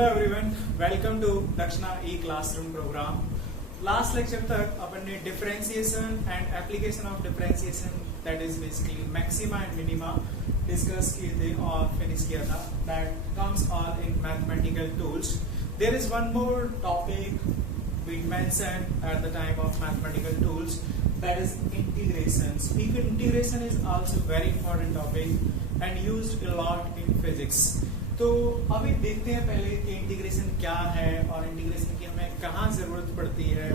Hello everyone, welcome to Dakshina e classroom programme. Last lecture तक अपन ने differentiation and application of differentiation that is basically maxima and minima discuss किए थे और finish किया था। That comes all in mathematical tools. There is one more topic we mentioned at the time of mathematical tools, that is integrations. Integration is also very important topic and used a lot in physics. तो अभी देखते हैं पहले कि integration क्या है और integration की हमें कहाँ जरूरत पड़ती है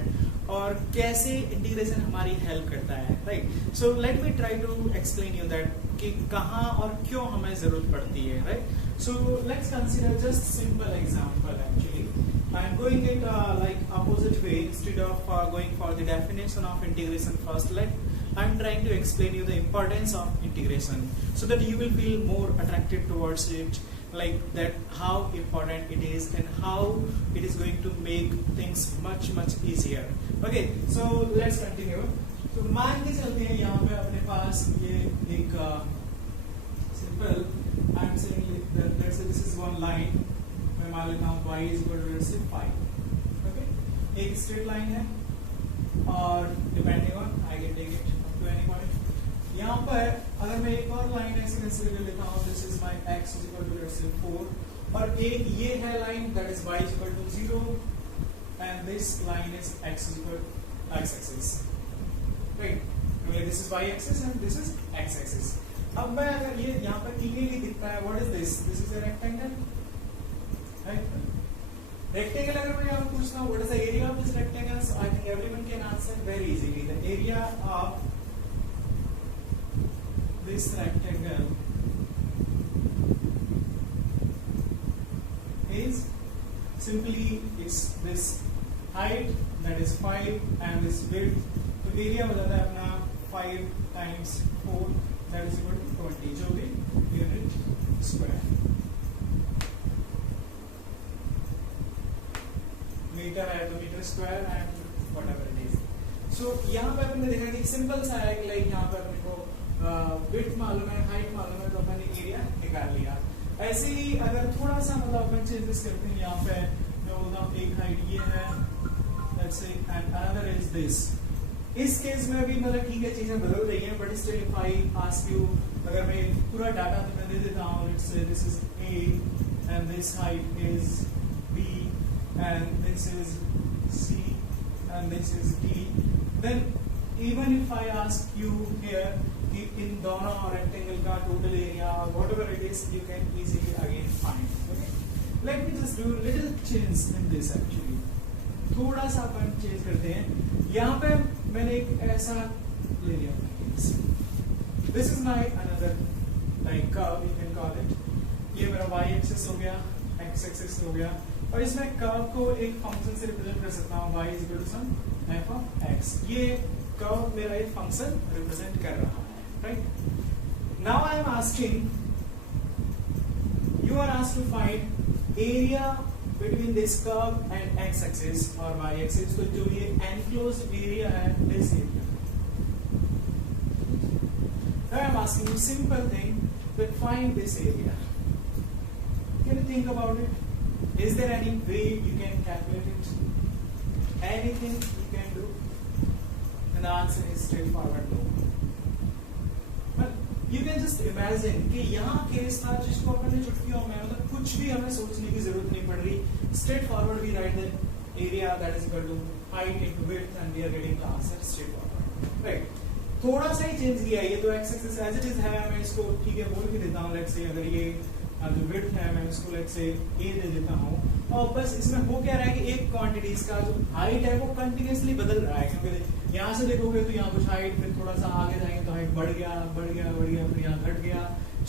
और कैसे इंटीग्रेशन हमारी हेल्प करता है, right. So let me try to explain you that कि कहाँ और क्यों हमें जरूरत पड़ती है, right. So let's consider just simple example. Actually I'm going it like opposite way. Instead of going for the definition of integration first, I'm trying to explain you the importance of integration so that you will feel more attracted towards it, like that how important it is and how it is going to make things much easier. Okay, so let's continue. So मान के चलते हैं यहाँ पे अपने पास ये एक simple I'm saying that let's say this is one line. मैं मान लेता हूँ y is equal to 5. Okay, एक स्ट्रेट लाइन है और depending on I can take it up to any point. यहाँ पर अगर मैं एक और लाइन ऐसे कंसीडर कर लेता हूँ, this is my x is equal to let's say 4 और एक ये है line that is y is equal to 0 and this line is x is equal to x axis, right? This is y axis and this is x axis. अब मैं अगर ये यहाँ पर क्लियरली दिखता है, what is this? This is a rectangle, rectangle. अगर मैं आपको पूछता हूँ what is the area of this rectangle, so I think everyone can answer very easily. The area of this rectangle is simply it's this height that is 5 and this width. तो area हो जाता है अपना 5 times 4 that is equal to 20, जो भी unit square. Metre है तो metre square and whatever it is. So यहाँ पे आपने देखा कि सिंपल सा है कि लाइक यहाँ पे अपने को विड्थ मालूम है, हाइट मालूम है, तो अपन ने एरिया निकाल लिया। ऐसे ही अगर थोड़ा सा मतलब अपन चेंजेस करते हैं, यहाँ पे मैं बोलता हूँ एक हाइट ये है let's say and another is this. इस केस में भी मतलब ठीक है चीजें बदल रही हैं, but still if I ask you, अगर मैं पूरा डाटा तुम्हें दे देता हूँ, let's say this is a and this height is b and this is C and this is D, then even if I ask you here कि इन दोनों rectangle का total area or whatever it is, you can easily again find. Okay, let me just do little change in this actually. थोड़ा सा अपन change करते हैं। यहाँ पे मैंने एक ऐसा ले लिया, this is my another like curve you can call it. ये मेरा y एक्सिस हो गया, x एक्सिस हो गया और इसमें कर्व को एक फंक्शन से रिप्रेजेंट कर सकता हूँ, y is equal to some f of x। ये कर्व मेरा एक फंक्शन रिप्रेजेंट कर रहा है, right. Now I am asking, you are asked to find area between this curve and x axis और y एक्सिस। तो जो ये एनक्लोज्ड एरिया है, this area. Now I am asking you simple thing, but find this area. Can you think about it? Is there any way you can calculate it? Anything you can do? And the answer is straightforward no. But you can just imagine कि यहाँ case था जिसको अपन ने चुटकियों में मतलब कुछ भी हमें सोचने की जरूरत नहीं पड़ रही, straightforward we write the area that is equal to height into width and we are getting the answer straightforward, right? थोड़ा सा ही चेंज किया, ये तो x axis as it is है, मैं इसको ठीक है बोल के देता हूँ। लेट्स से अगर ये जो विड्थ है मैं इसको लेट्स से a दे देता हूँ और बस इसमें हो क्या रहा है कि एक क्वांटिटीज का जो हाइट है वो कंटिन्यूअसली बदल रहा है, क्योंकि यहाँ से देखोगे तो यहाँ कुछ हाइट, फिर थोड़ा सा आगे जाएंगे तो हाइट बढ़ गया बढ़ गया बढ़ गया, फिर यहाँ घट गया,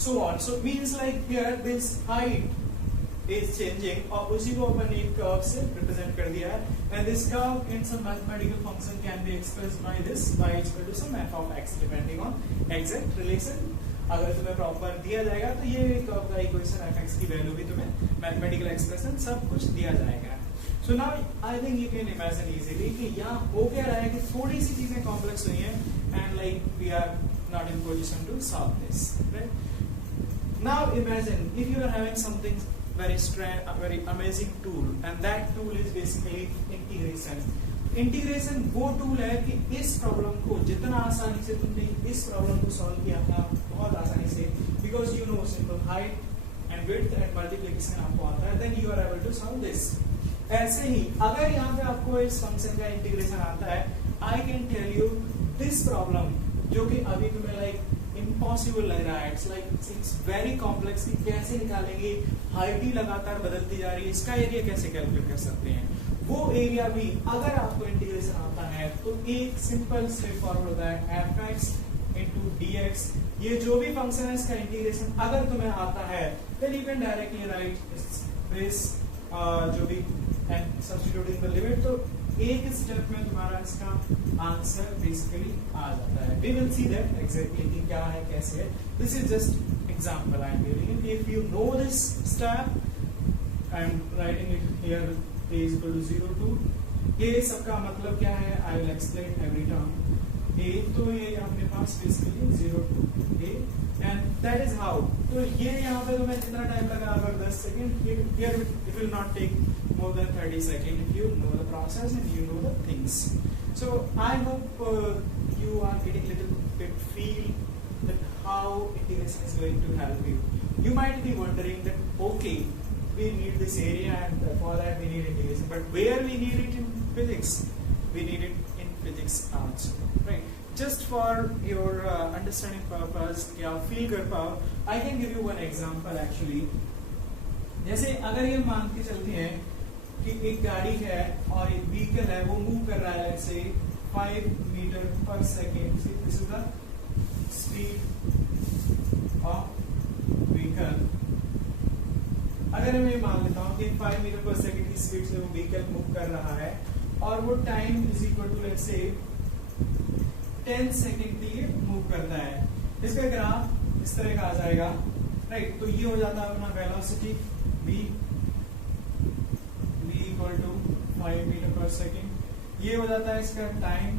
सो on. So means like here this height is changing और उसी को अपन एक कर्व से रिप्रेजेंट कर दिया है। And this curve in some mathematical function can be expressed by this y is equal to some f of x depending on exact relation. अगर तुम्हें प्रॉपर दिया जाएगा तो ये कर्व का इक्वेशन fx की वैल्यू भी तुम्हें मैथमेटिकल एक्सप्रेशन सब कुछ दिया जाएगा। So now I think you can imagine easily कि यहाँ हो क्या रहा है कि थोड़ी सी चीजें कॉम्प्लेक्स हुई हैं and like we are not in position to solve this, right. Now imagine if you are having something very amazing tool, and that tool is basically integration. Integration वो टूल है कि इस प्रॉब्लम को जितना आसानी से तुमने इस प्रॉब्लम को सॉल्व किया था बहुत आसानी से, because you know simple height and width and multiplication आपको आता है, then you are able to solve this. ऐसे ही अगर यहाँ पे आपको इस फंक्शन का इंटीग्रेशन आता है, I can tell you this problem जो कि अभी तुम्हें लाइक इम्पॉसिबल लग रहा है, इट्स वेरी कॉम्प्लेक्स कि कैसे निकालेंगे, हाइट ही लगातार बदलती जा रही है, इसका एरिया कैसे कैलकुलेट कर सकते हैं. वो एरिया भी अगर आपको इंटीग्रेशन आता है तो एक सिंपल स्टेप फॉरवर्ड होता है fx into dx. ये जो भी फंक्शन है इसका इंटीग्रेशन अगर तुम्हें आता है then you can directly write this जो भी and substituting the limit, तो एक स्टेप में तुम्हारा इसका आंसर बेसिकली आ जाता है. We will see that exactly कि क्या है कैसे है. This is just example I am giving it. If you know this step, I am writing it here. A is equal to 0 to ये सबका मतलब क्या है, I will explain every term. A तो ये अपने पास basically 0 to A and that is how. तो ये यहाँ पे तुम्हें जितना टाइम लगा अगर 10 second, here it will not take more than 30 seconds if you know the process and you know the things. So I hope you are getting little bit feel that how integration is going to help you. You might be wondering that okay, we need this area and for that we need integration, but where we need it in physics? We need it in physics also, right? Just for your understanding purpose या feel कर पाओ, I can give you one example actually. जैसे अगर ये मान के चलते हैं कि एक गाड़ी है और एक व्हीकल है, वो मूव कर रहा है let's say 5 मीटर पर second. This is the speed of vehicle. अगर मैं मान लेता हूँ कि 5 मीटर पर सेकंड की स्पीड से वो व्हीकल मूव कर रहा है और वो time is equal to let's say 10 second के लिए मूव करता है, इसका ग्राफ इस तरह का आ जाएगा, राइट. तो ये हो जाता है अपना velocity v equal to 5 metre per second. ये हो जाता है इसका टाइम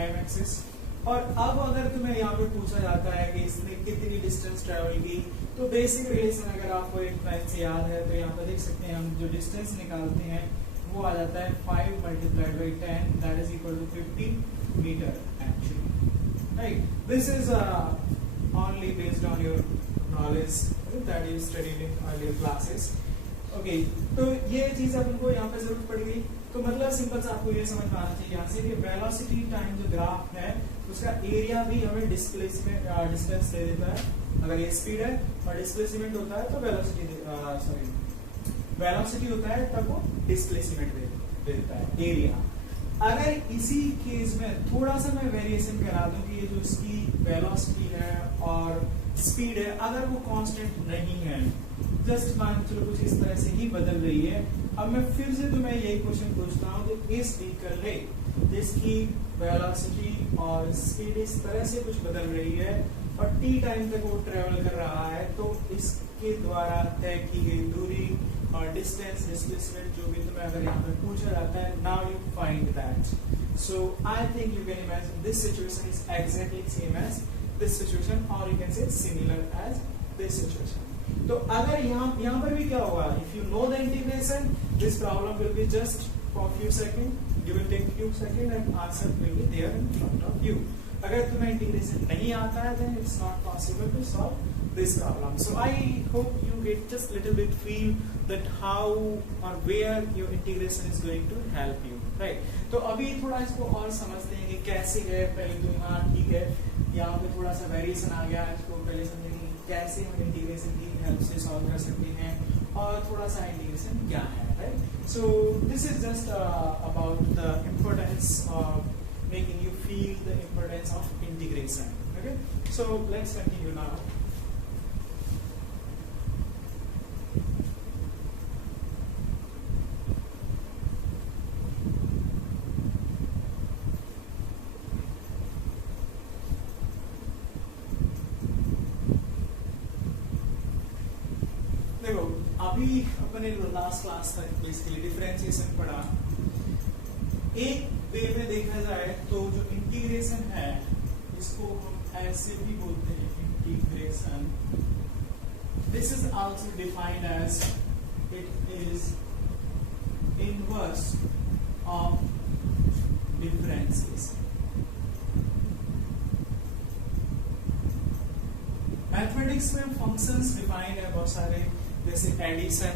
एक्सिस. और अब अगर तुम्हें यहाँ पे पूछा जाता है कि इसने कितनी डिस्टेंस ट्रेवल की, तो बेसिक रिलेशन अगर आपको एक लाइन से याद है तो यहाँ पर देख सकते हैं हम जो डिस्टेंस निकालते हैं वो आ जाता है 5 multiplied by 10 that is equal to 50 meter actually, right. This is only based on your knowledge that you studied in earlier classes. Okay, तो ये चीज अब उनको यहाँ पे जरूरत पड़ गई. तो मतलब सिंपल से आपको ये समझ में आना चाहिए यहाँ से कि वेलोसिटी टाइम जो ग्राफ है उसका एरिया भी हमें डिस्प्लेसमेंट डिस्टेंस दे देता है. अगर ये स्पीड है और डिस्प्लेसमेंट होता है तो वेलोसिटी होता है तब वो डिस्प्लेसमेंट दे देता है एरिया. अगर इसी केस में थोड़ा सा मैं वेरिएशन करा दूं कि ये जो इसकी वेलोसिटी है और स्पीड है अगर वो कांस्टेंट नहीं है, जस्ट मान चलो कुछ इस तरह से ही बदल रही है. अब मैं फिर से तुम्हें यही क्वेश्चन पूछता हूँ कि इस व्हीकल है जिसकी वेलोसिटी और स्पीड इस तरह से कुछ बदल रही है और t टाइम तक वो ट्रेवल कर रहा है, तो इसके द्वारा तय की गई दूरी और डिस्टेंस डिस्प्लेसमेंट जो भी तुम्हें अगर यहाँ पे पूछा जाता है, now you find that. So I think you can imagine this situation is exactly same as this situation or you can say similar as this situation. तो अगर यहाँ पर भी क्या होगा, if you know the integration this problem will be just for few second, you will take few second and answer will be there in front of you. अगर तुम्हें integration नहीं आता है then it's not possible to solve this problem. So I hope you get just little bit feel that how or where your integration is going to help you, right? तो अभी थोड़ा इसको और समझते हैं कि कैसे है. पहले तो हाँ ठीक है, यहाँ पे थोड़ा सा वेरिएशन आ गया, इसको पहले समझेंगे कैसे हम इंटीग्रेशन की हेल्प से सॉल्व कर सकते हैं और थोड़ा सा इंटीग्रेशन क्या है, right? So this is just about the importance of making you feel the importance of integration. Okay, so let's continue now. देखो अभी अपने लास्ट क्लास तक बेसिकली डिफरेंशिएशन पढ़ा. एक वे में देखा जाए तो जो इंटीग्रेशन है इसको हम ऐसे भी बोलते हैं integration this is also defined as it is inverse of differentiation. Mathematics में फंक्शंस डिफाइन है बहुत सारे, जैसे एडिशन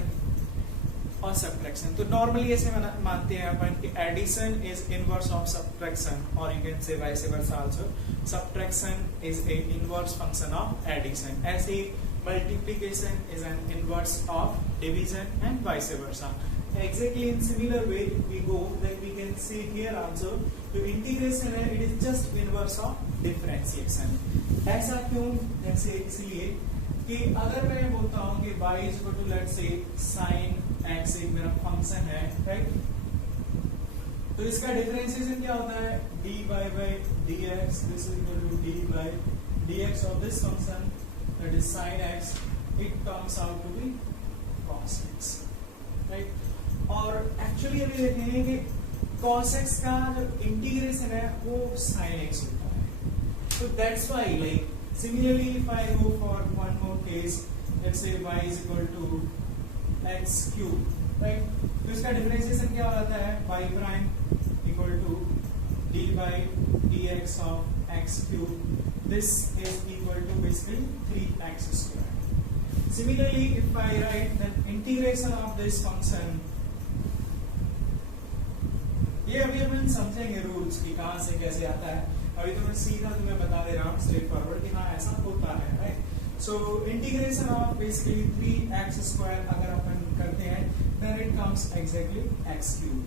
और सब्ट्रैक्शन। तो नॉर्मली ऐसे मानते हैं अपन कि addition is inverse of subtraction, और you can say vice versa also subtraction is a inverse function of addition. ऐसे ही multiplication is an inverse of division and vice versa. Exactly in similar way we go, like we can see here also, तो integration है it is just inverse of differentiation। ऐसा क्यों? जैसे इसलिए कि अगर मैं बोलता हूँ कि y is equal to let's say sin x एक मेरा फंक्शन है, राइट? तो इसका डिफरेंशिएशन क्या होता है? dy by dx, this is equal to d by dx of this function that is sin x, it comes out to be cos x, right? और actually अभी देखेंगे कि cos x का जो इंटीग्रेशन है वो sin x होता है। So that's why, like similarly, if I go for one more case, let's say y is equal to x cube, right? तो इसका डिफरेंशिएशन क्या हो जाता है? y prime equal to d by dx of x cube. This is equal to basically 3x square. Similarly, if I write the integration of this function, ये अभी अपन समझेंगे rules की कहां से कैसे आता है। अभी तो मैं सीधा तुम्हें बता दे रहा हूँ स्ट्रेट फॉरवर्ड कि हाँ ऐसा होता है, right? So integration of basically 3x square अगर अपन करते हैं then it comes exactly x cube,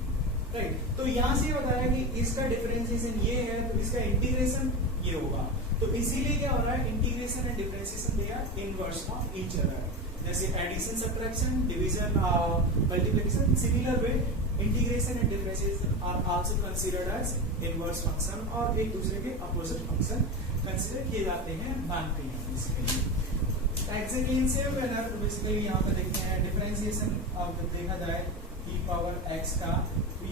right? तो यहाँ से बताया कि इसका डिफरेंशिएशन ये है तो इसका इंटीग्रेशन ये होगा। तो इसीलिए क्या हो रहा है, integration and differentiation they are inverse of each other. जैसे addition, subtraction, division, multiplication, similar way integration and differentiation are also considered as inverse function, और एक दूसरे के अपोजिट फंक्शन कंसीडर किए जाते हैं, मानते हैं basically. Exactly same manner basically यहाँ पे देखते हैं डिफरेंशिएशन अब देखा जाए e पावर x का,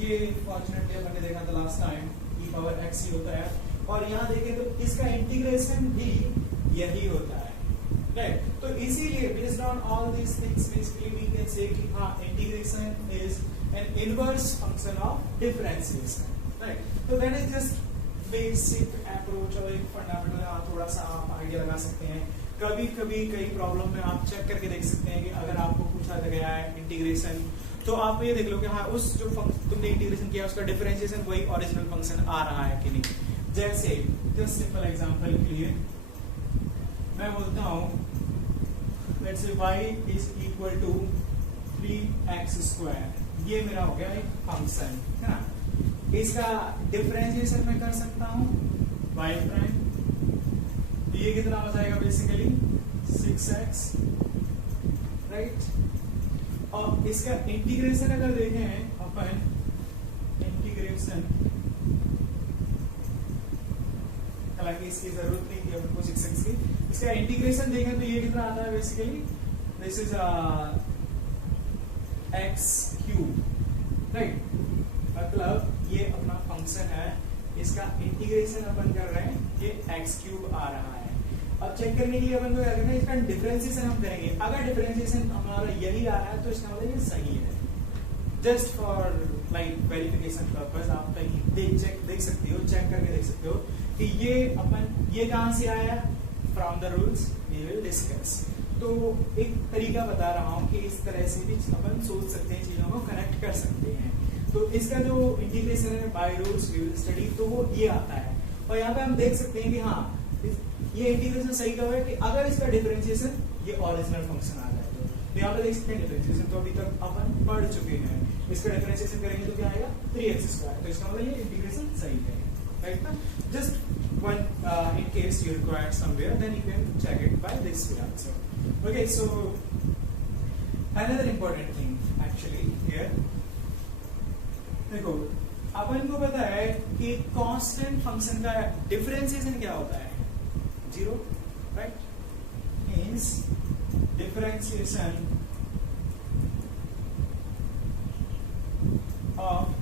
ये फॉर्चुनेटली अपन ने देखा था last time e power x ही होता है, और यहाँ देखें तो इसका इंटीग्रेशन भी यही होता है, राइट? तो इसीलिए based on all these things basically we can say कि हाँ integration is an inverse function of differentiation, right? So that is just basic approach और एक fundamental आप थोड़ा सा आप आइडिया लगा सकते हैं। कभी कभी कई प्रॉब्लम में आप चेक करके देख सकते हैं कि अगर आपको पूछा गया है इंटीग्रेशन, तो आप ये देख लो कि हाँ उस जो तुमने इंटीग्रेशन किया उसका डिफरेंशिएशन वही ओरिजिनल फंक्शन आ रहा है कि नहीं। जैसे जस्ट सिंपल एग्जांपल के लिए मैं बोलता हूँ let's say y is equal to 3x square, ये मेरा हो गया एक फंक्शन है ना। इसका डिफरेंशिएशन मैं कर सकता हूँ y प्राइम, ये कितना हो जाएगा बेसिकली 6x, राइट? और इसका इंटीग्रेशन अगर देखें अपन, इंटीग्रेशन हालांकि इसकी जरूरत नहीं थी हमको 6x की, इसका इंटीग्रेशन देखें तो ये कितना आता है basically, this is x cube, right? मतलब ये अपना फंक्शन है, इसका इंटीग्रेशन अपन कर रहे हैं, ये x क्यूब आ रहा है। अब चेक करने के लिए अपन को क्या करना है, इसका डिफरेंशिएशन हम करेंगे। अगर डिफरेंशिएशन हमारा यही आ रहा है तो इसका मतलब ये सही है। Just for like verification purpose आप कहीं देख सकते हो, चेक करके देख सकते हो कि ये अपन ये कहां से आया, from the rules we will discuss. तो एक तरीका बता रहा हूँ कि इस तरह से भी अपन सोच सकते हैं, चीजों को कनेक्ट कर सकते हैं। तो इसका जो इंटीग्रेशन है by rules we will study, तो वो ये आता है। और यहाँ पे हम देख सकते हैं कि हाँ ये इंटीग्रेशन सही कब है कि अगर इसका डिफरेंशिएशन ये ओरिजिनल फंक्शन आ जाए तो यहाँ पे देख सकते हैं डिफरेंशिएशन तो अभी तक अपन पढ़ चुके हैं। इसका डिफरेंशिएशन करेंगे तो क्या आएगा 3x स्क्वायर, तो इसका मतलब ये इंटीग्रेशन सही है, राइट ना? Just one in case you require somewhere, then you can check it by this way also. Okay, so another important thing actually here, देखो अपन को पता है कि कांस्टेंट फंक्शन का डिफरेंशिएशन क्या होता है, 0, राइट? मींस डिफरेंशिएशन ऑफ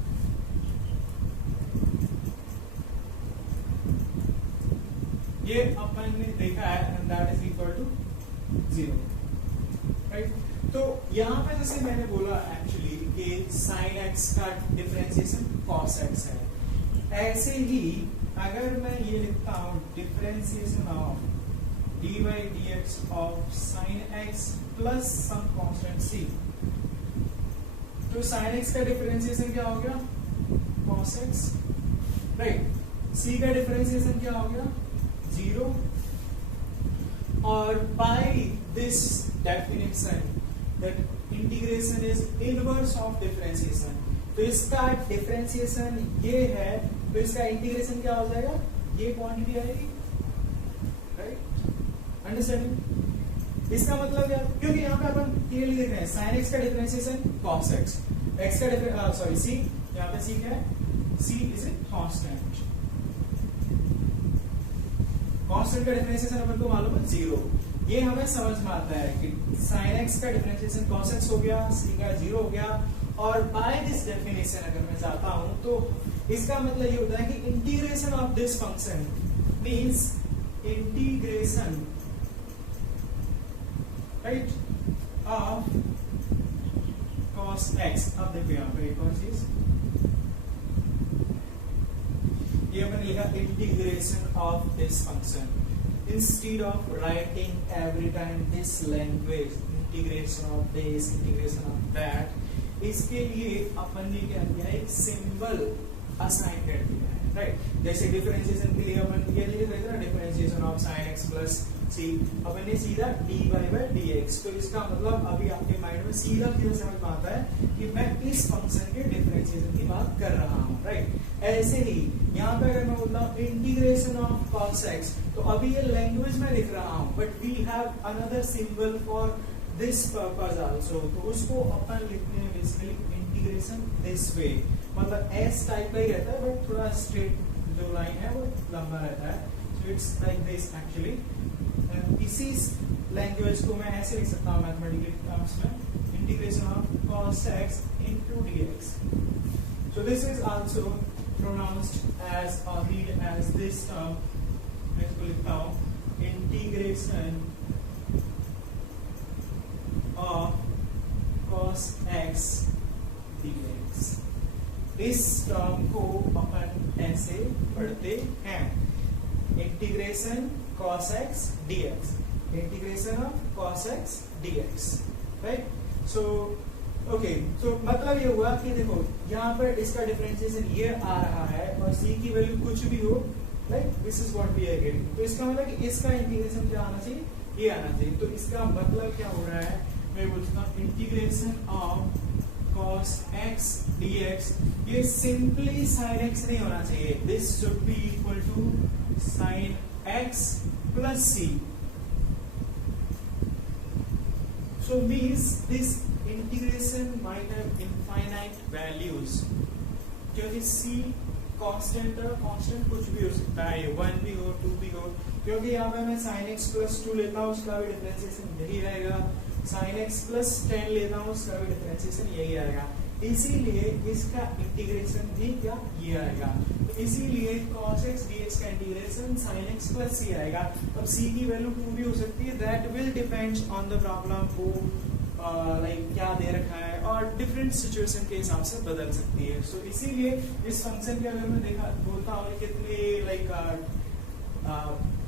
ये अपन ने देखा है and that is equal to 0, right. तो यहाँ पे जैसे मैंने बोला एक्चुअली कि sin x का डिफरेंशिएशन cos x है, ऐसे ही अगर मैं ये लिखता हूँ differentiation of dy dx of sin x plus some constant c, तो sin x का डिफरेंशिएशन क्या हो गया cos x, राइट। c का डिफरेंशिएशन क्या हो गया 0, और by this definition that integration is inverse of differentiation, तो इसका डिफरेंशिएशन ये है, तो इसका इंटीग्रेशन क्या हो जाएगा, ये क्वांटिटी आएगी, राइट। अंडरस्टैंडिंग? इसका मतलब क्या, क्योंकि यहाँ पे अपन क्लियरली देख रहे हैं sin x का डिफरेंशिएशन cos x, x का सॉरी c, यहाँ पे c क्या है, c is a constant, constant का डिफरेंशिएशन अपन को मालूम है 0, ये हमें समझ में आता है कि sin x का डिफरेंशिएशन cos x हो गया, c का 0 हो गया, और बाय दिस डेफिनेशन अगर मैं जाता हूं तो इसका मतलब ये होता है कि integration of this function means integration, right, of cos x। अब देखो यहाँ पे एक और चीज, ये मैंने लिखा integration of this function, instead of writing every time this language integration of this integration of that, इसके लिए अपन ने क्या किया, एक सिंबल असाइन कर दिया है, राइट। जैसे डिफरेंशिएशन के लिए अपन ये लिख रहे थे ना, differentiation of sin x plus c, अपन ने सीधा dy by dx, तो इसका मतलब अभी आपके माइंड में सीधा समझ में आता है कि मैं इस फंक्शन के डिफरेंशिएशन की बात कर रहा हूँ, राइट। ऐसे ही यहाँ पे अगर मैं बोलता हूँ इंटीग्रेशन ऑफ cos x, तो अभी ये लैंग्वेज में लिख रहा हूँ, but we have another symbol for this purpose also, तो उसको अपन लिखते हैं बेसिकली इंटीग्रेशन दिस वे, मतलब एस टाइप का ही रहता है बट थोड़ा स्ट्रेट जो लाइन है वो लंबा रहता है, so it's like this actually. इसी लैंग्वेज को मैं ऐसे लिख सकता हूँ मैथमेटिकल टर्म्स में, integration of cos x into dx, so this is also pronounced as or read as this term, मैं इसको लिखता हूँ integration of cos x dx। इस टर्म को अपन ऐसे पढ़ते हैं, integration cos x dx, integration of cos x dx, right. So okay, तो मतलब ये हुआ कि देखो यहाँ पर इसका डिफरेंशिएशन ये आ रहा है और c की वैल्यू कुछ भी हो, right, this is what we are getting, तो इसका मतलब कि इसका इंटीग्रेशन क्या आना चाहिए, ये आना चाहिए, तो इसका मतलब क्या हो रहा है, मैं बोलता हूँ integration of cos x dx, ये सिंपली sin x नहीं होना चाहिए, this should be equal to sin x plus c, so means this integration might have infinite values, क्योंकि c कांस्टेंट कुछ भी हो सकता है, 1 भी हो 2 भी हो, क्योंकि यहाँ पे मैं sin x plus 2 लेता हूँ उसका भी डिफरेंशिएशन यही रहेगा, sin x plus 10 लेता हूँ उसका भी डिफरेंशिएशन यही आएगा, इसीलिए इसका इंटीग्रेशन भी क्या ये आएगा, तो इसीलिए cos x dx का integration sin x plus c आएगा। अब c की वैल्यू 2 भी हो सकती है, that will depends on the problem को लाइक क्या दे रखा है और डिफरेंट सिचुएशन के हिसाब से बदल सकती है, सो इसीलिए इस फंक्शन के अगर मैं देखा बोलता हूँ कितने like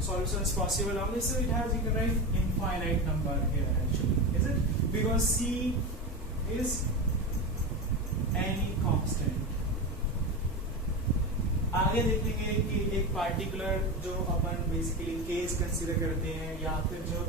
solutions possible on this, so it has, you can write infinite number here actually, is it, because c is any constant। आगे देखेंगे कि एक पार्टिकुलर जो अपन बेसिकली केस कंसीडर करते हैं या फिर जो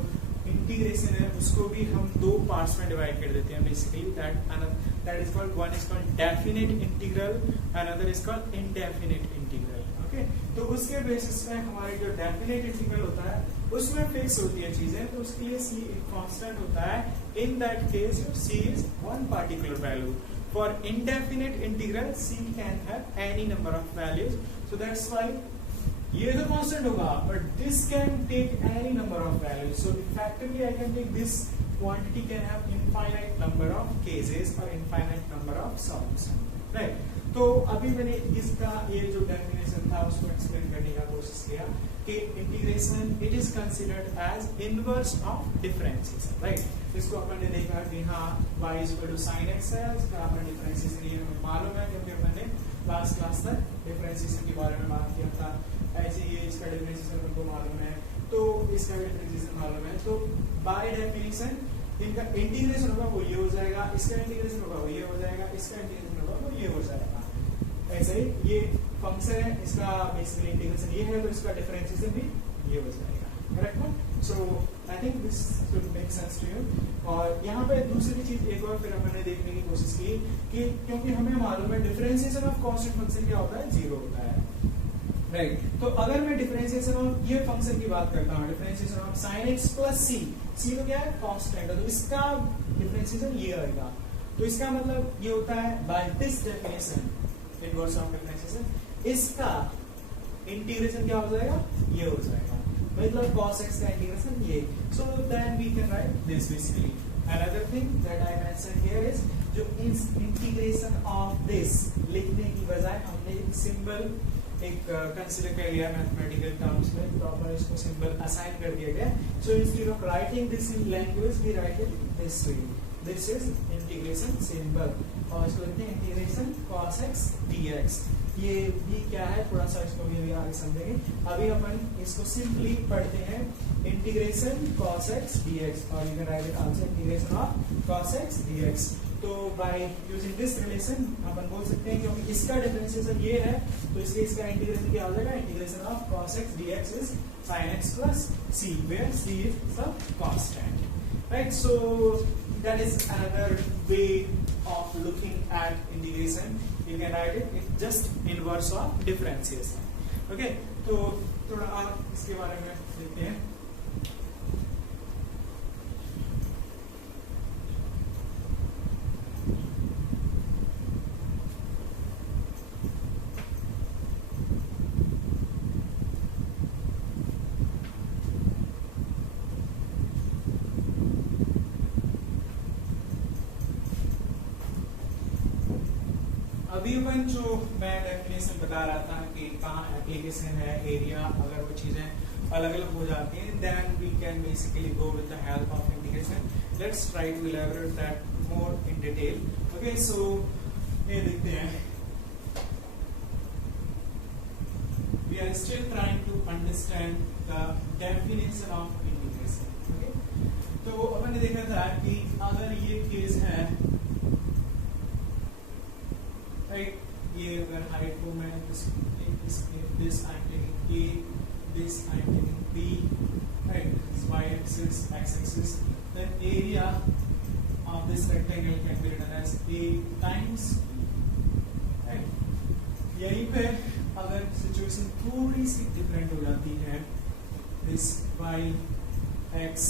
इंटीग्रेशन है उसको भी हम दो पार्ट्स में डिवाइड कर देते हैं basically, that is called, one is called definite integral, another is called indefinite integral, okay. तो उसके बेसिस पे हमारे जो डेफिनेट इंटीग्रल होता है उसमें फिक्स होती है चीजें, तो उसके लिए c एक कांस्टेंट होता है, इन that case c is one particular value. For indefinite integral, c can have any number of values, so that's why ये तो constant होगा, but this can take any number of values. So effectively, I can take this quantity can have infinite number of cases or infinite number of solutions. Right. तो अभी मैंने इसका ये जो definition था उसको एक्सप्लेन करने का कोशिश किया कि integration it is considered as inverse of differentiation, right. इसको अपन ने देखा कि हाँ y equal to sin x है, इसका अपन डिफरेंशिएशन ये हमें मालूम है क्योंकि अपन ने लास्ट क्लास तक डिफरेंशिएशन के बारे में बात किया था। ऐसे ये इसका डिफरेंशिएशन हमको मालूम है, तो इसका डिफरेंशिएशन मालूम है, तो बाय डेफिनेशन इनका इंटीग्रेशन होगा वो ये हो जाएगा, इसका इंटीग्रेशन होगा वो ये हो जाएगा, इसका इंटीग्रेशन होगा वो ये हो जाएगा। ऐसे ही ये फंक्शन है, इसका बेसिकली इंटीग्रेशन ये है, तो इसका डिफरेंशिएशन भी ये हो जाएगा, करेक्ट ना। So I think this should make sense to you. और यहाँ पे दूसरी चीज एक और फिर हमने देखने की कोशिश की कि क्योंकि हमें मालूम है डिफरेंशिएशन ऑफ कांस्टेंट फंक्शन क्या होता है, जीरो होता है, राइट। तो अगर मैं डिफरेंशिएशन ऑफ ये फंक्शन की बात करता हूँ, differentiation of sin x plus c तो क्या है, कांस्टेंट है, तो इसका डिफरेंशिएशन ये आएगा। तो इसका मतलब ये होता है by this definition inverse of differentiation, इसका इंटीग्रेशन क्या हो जाएगा, ये हो जाएगा, मतलब cos x का इंटीग्रेशन ये। So then we can write this basically. Another thing that I mention here is जो इंटीग्रेशन ऑफ दिस लिखने की बजाय हमने एक सिंबल एक कंसीडर कर लिया मैथमेटिकल टर्म्स में, प्रॉपर इसको सिंबल असाइन कर दिया गया। So instead of writing this in language we write it this way, this is integration symbol, और इसको लिखते हैं इंटीग्रेशन cos x dx। ये भी क्या है, थोड़ा सा इसको भी आगे समझेंगे। अभी अपन इसको सिंपली पढ़ते हैं, इंटीग्रेशन cos x dx, और you can write it also integration of cos x dx। तो बाय यूजिंग दिस रिलेशन अपन बोल सकते हैं क्योंकि इसका डिफरेंशिएशन ये है, तो इसलिए इसका इंटीग्रेशन क्या हो जाएगा, integration of cos x dx is sin x plus c, where c is some constant, right? So that is another way of looking at integration. You can write it, it's just inverse of differentiation. Okay, तो थोड़ा आप इसके बारे में देखते हैं। अभी अपन जो मैं डेफिनेशन बता रहा था कि कहाँ एप्लीकेशन है, एरिया, अगर वो चीजें अलग अलग हो जाती हैं, then we can basically go with the help of integration. Let's try to elaborate that more in detail. Okay, so ये देखते हैं, we are still trying to understand the definition of integration. Okay, तो अपन ने देखा था कि अगर ये केस है, राइट, ये अगर हाइट को मैं this I am taking a, this I am taking b, right, this y axis, x axis, then area of this rectangle can be written as a times b, right। यहीं पे अगर situation थोड़ी सी different हो जाती है, this y x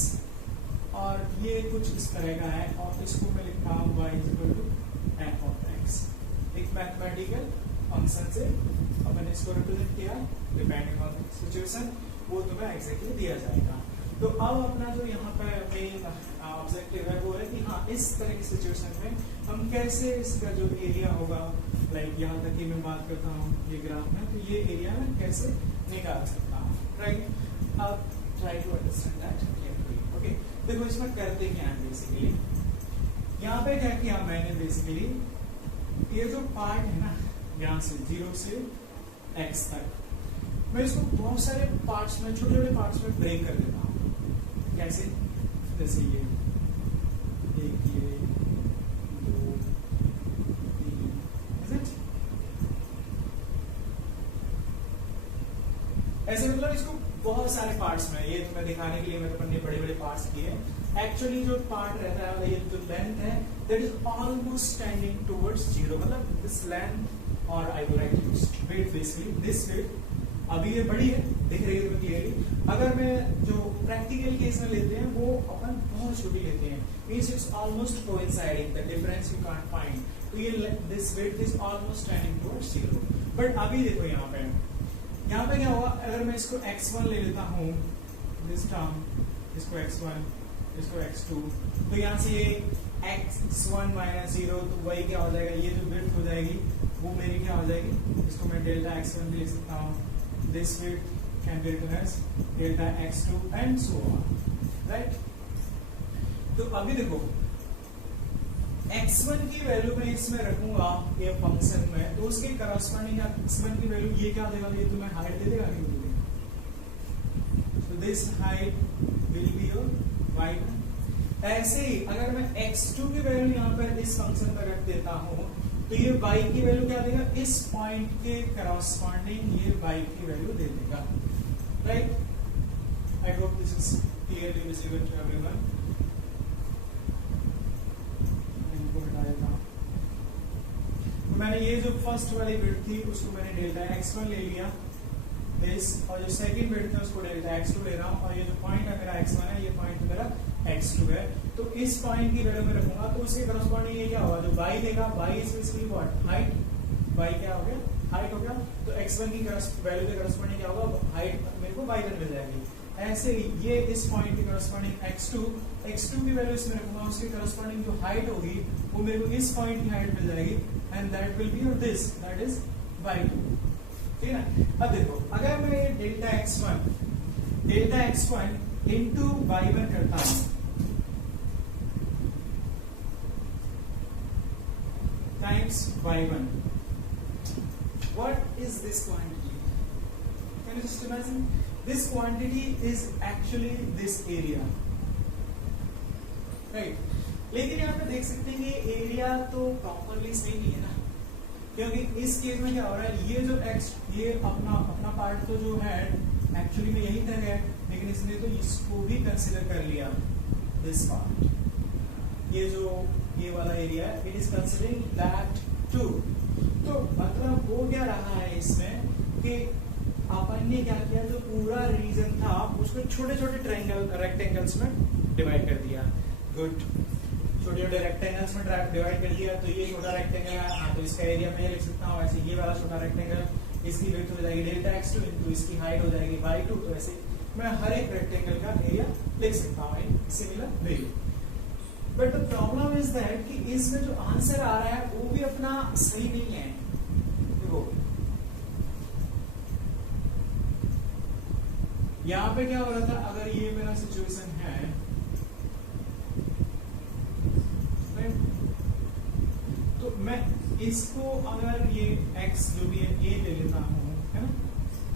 और ये कुछ इस तरह का है, और इसको मैं लिखता हूँ y is equal to f of x, एक मैथमेटिकल फंक्शन से अपन इसको रिप्रेजेंट किया, डिपेंडिंग ऑन सिचुएशन वो तुम्हें एग्जैक्टली दिया जाएगा। तो अब अपना जो यहाँ पे मेन ऑब्जेक्टिव है वो है कि हाँ इस तरह की सिचुएशन में हम कैसे इसका जो एरिया होगा, लाइक यहाँ तक की मैं बात करता हूँ ये ग्राफ में, तो ये एरिया मैं कैसे निकाल सकता हूँ, राइट। अब try to understand that clearly. Okay, देखो इसमें करते क्या है बेसिकली, यहाँ पे क्या किया मैंने, बेसिकली ये जो पार्ट है ना यहाँ से 0 से x तक, मैं इसको बहुत सारे पार्ट्स में, छोटे छोटे पार्ट्स में ब्रेक कर देता हूँ। कैसे, जैसे ये एक, ये 2 3, ऐसे मतलब इसको बहुत सारे पार्ट्स में, ये तुम्हें दिखाने के लिए मैंने अपने बड़े बड़े पार्ट्स किए। एक्चुअली जो पार्ट रहता है, ये जो लेंथ है that is almost tending towards 0, मतलब दिस लेंथ और I will write this weight, basically this weight, अभी ये बड़ी है, दिख रही है तुम्हें क्लियरली। अगर मैं जो प्रैक्टिकल केस में लेते हैं वो अपन बहुत छोटी लेते हैं, means it's almost coinciding, the difference you can't find, तो ये this weight is almost tending towards 0। But अभी देखो यहाँ पे क्या होगा, अगर मैं इसको x1 ले लेता हूँ, दिस टर्म, इसको x1, इसको x2, तो यहाँ से ये x1 माइनस 0, तो वही क्या हो जाएगा, ये जो विड्थ हो जाएगी वो मेरी क्या हो जाएगी, इसको मैं डेल्टा x1 भी लिख सकता हूँ, this width can be written as delta x2 and so on, right. तो अभी देखो x1 की वैल्यू मैं इसमें रखूंगा ये फंक्शन में, तो उसके करस्पॉन्डिंग x1 की वैल्यू ये क्या देगा, ये तुम्हें हाइट दे देगा नहीं देगा, so this height will be your y1। ऐसे ही अगर मैं x2 की वैल्यू यहाँ पर इस फंक्शन पर रख देता हूँ, तो ये y की वैल्यू क्या देगा, इस पॉइंट के करस्पॉन्डिंग ये y की वैल्यू दे देगा, right. I hope this is clearly visible to everyone. मैंने ये जो फर्स्ट वाली विड्थ थी उसको मैंने डेल्टा x1 ले लिया इस, और जो सेकंड विड्थ है उसको डेल्टा x2 ले रहा हूँ, और ये जो पॉइंट है मेरा x1 है, ये पॉइंट मेरा x2 है। तो इस पॉइंट की वैल्यू में रखूंगा, तो उसके करस्पॉन्डिंग ये क्या होगा, जो y देगा, y is basically what, height, y क्या हो गया, हाइट हो गया। तो x1 की वैल्यू के करस्पॉन्डिंग क्या होगा, हाइट मेरे को y1 मिल जाएगी। ऐसे ही ये इस पॉइंट के करस्पॉन्डिंग x2 की वैल्यू इसमें रखूंगा, उसके करस्पॉन्डिंग जो हाइट होगी वो मेरे को इस पॉइंट की हाइट मिल जाएगी, and that will B this, that is y2, ठीक है ना। अब देखो अगर मैं ये डेल्टा x1 इंटू y1 करता हूं, times y1, what is this quantity? Can you just imagine? This quantity is actually this area, right? लेकिन यहाँ पे देख सकते हैं ये एरिया तो प्रॉपरली सही नहीं है ना, क्योंकि इस केस में क्या हो रहा है, ये जो x, ये अपना पार्ट तो जो है एक्चुअली में यही तक है, लेकिन इसने तो इसको भी कंसिडर कर लिया, दिस पार्ट, ये जो ये वाला एरिया है, it is considering that too. तो मतलब वो क्या रहा है इसमें कि अपन ने क्या किया, जो पूरा रीजन था उसको छोटे छोटे ट्रायंगल रेक्टेंगल्स में डिवाइड कर दिया। गुड, छोटे छोटे रेक्टेंगल्स में डिवाइड कर दिया। तो ये छोटा रेक्टेंगल है, हाँ, तो इसका एरिया मैं लिख सकता हूँ ऐसे, ये वाला छोटा रेक्टेंगल, इसकी विड्थ हो जाएगी डेल्टा x2 इंटू इसकी हाइट हो जाएगी y2। तो ऐसे मैं हर एक रेक्टेंगल का एरिया लिख सकता हूँ in similar way. But the problem is that कि इसमें जो आंसर आ रहा है वो भी अपना सही नहीं है। देखो यहाँ पे क्या हो रहा था, अगर ये मेरा सिचुएशन है, तो मैं इसको अगर ये x जो भी है a ले लेता हूँ, है ना,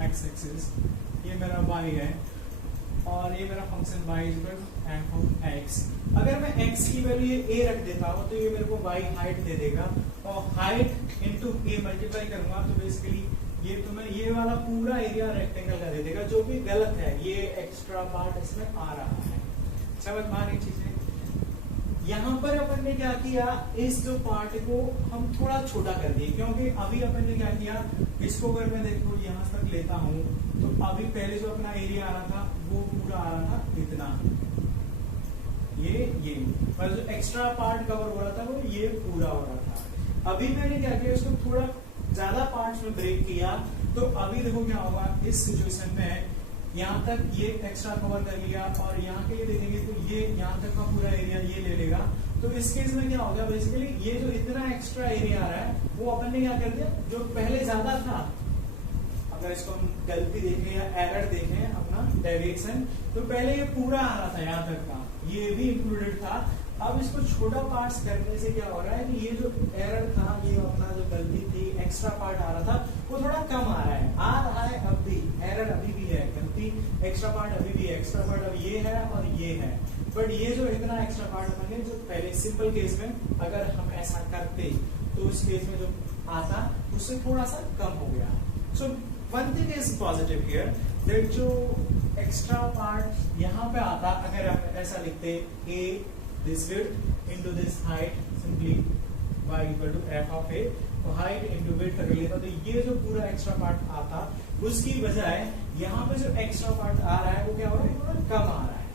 x एक्सिस, ये मेरा y है और ये मेरा function y f of x। अगर मैं x की वैल्यू ये a रख देता हूँ तो ये मेरे को y हाइट दे देगा, और हाइट इंटू a मल्टीप्लाई करूंगा तो बेसिकली ये तुम्हें ये वाला पूरा एरिया रेक्टेंगल का दे देगा, जो भी गलत है, ये एक्स्ट्रा पार्ट इसमें आ रहा है। समझ में आ रही चीजें। यहाँ पर अपन ने क्या किया, इस जो पार्ट को हम थोड़ा छोटा कर दिए, क्योंकि अभी अपन ने क्या किया, इसको अगर मैं देखो यहाँ तक लेता हूँ तो अभी पहले जो अपना एरिया आ रहा था वो पूरा आ रहा था इतना, ये पर जो एक्स्ट्रा पार्ट कवर हो रहा था वो ये पूरा हो रहा था। अभी मैंने क्या किया, इसको थोड़ा ज्यादा पार्ट्स में ब्रेक किया, तो अभी देखो क्या होगा, इस सिचुएशन में यहाँ तक ये एक्स्ट्रा कवर कर लिया, और यहाँ के लिए देखेंगे तो ये यहाँ तक का पूरा एरिया ये ले लेगा। तो इस केस में क्या होगा, बेसिकली ये जो इतना एक्स्ट्रा एरिया आ रहा है वो अपन ने क्या कर दिया, जो पहले ज्यादा था, अगर इसको हम गलती देखें या एरर देखें अपना डेविएशन, तो पहले ये पूरा आ रहा था यहाँ तक का, ये भी इंक्लूडेड था। अब इसको छोटा पार्ट्स करने से क्या हो रहा है कि ये जो एरर था, ये अपना जो गलती थी, एक्स्ट्रा पार्ट आ रहा था, वो थोड़ा कम आ रहा है अब भी, एरर अभी भी है, गलती एक्स्ट्रा पार्ट अभी भी है, एक्स्ट्रा पार्ट अब ये है और ये है, बट ये जो इतना एक्स्ट्रा पार्ट बने, जो पहले सिंपल केस में अगर हम ऐसा करते तो उस केस में जो आता उससे थोड़ा सा कम हो गया। So one thing is positive here, that जो एक्स्ट्रा पार्ट यहाँ पे आता, अगर हम ऐसा लिखते a this width into this height, simply y equal to f of a, तो height into width कर लेता, तो ये जो पूरा एक्स्ट्रा पार्ट आता उसकी बजाय यहाँ पे जो एक्स्ट्रा पार्ट आ रहा है वो क्या हो रहा है, थोड़ा कम आ रहा है,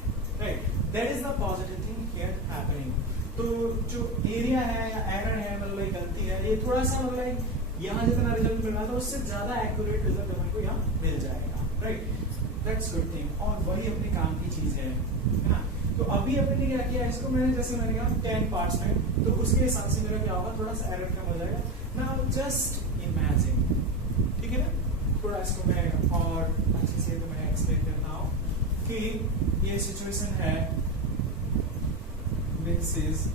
right. That is the positive thing here happening. तो जो एरिया है या एरर है, मतलब गलती है, ये थोड़ा सा मतलब यहाँ जितना रिजल्ट मिल रहा था उससे ज्यादा एक्यूरेट रिजल्ट हमें को यहाँ मिल जाएगा, राइट। दैट्स गुड थिंग, और वही अपने काम की चीज है ना। तो अभी अपने ने क्या किया, इसको मैंने जैसे मैंने कहा 10 पार्ट्स में, तो उसके हिसाब से मेरा क्या होगा, थोड़ा सा एरर कम हो जाएगा। नाउ जस्ट इमेजिन, ठीक है ना, थोड़ा इसको मैं और अच्छे से तो मैं एक्सप्लेन करता हूँ कि ये सिचुएशन है, दिस इज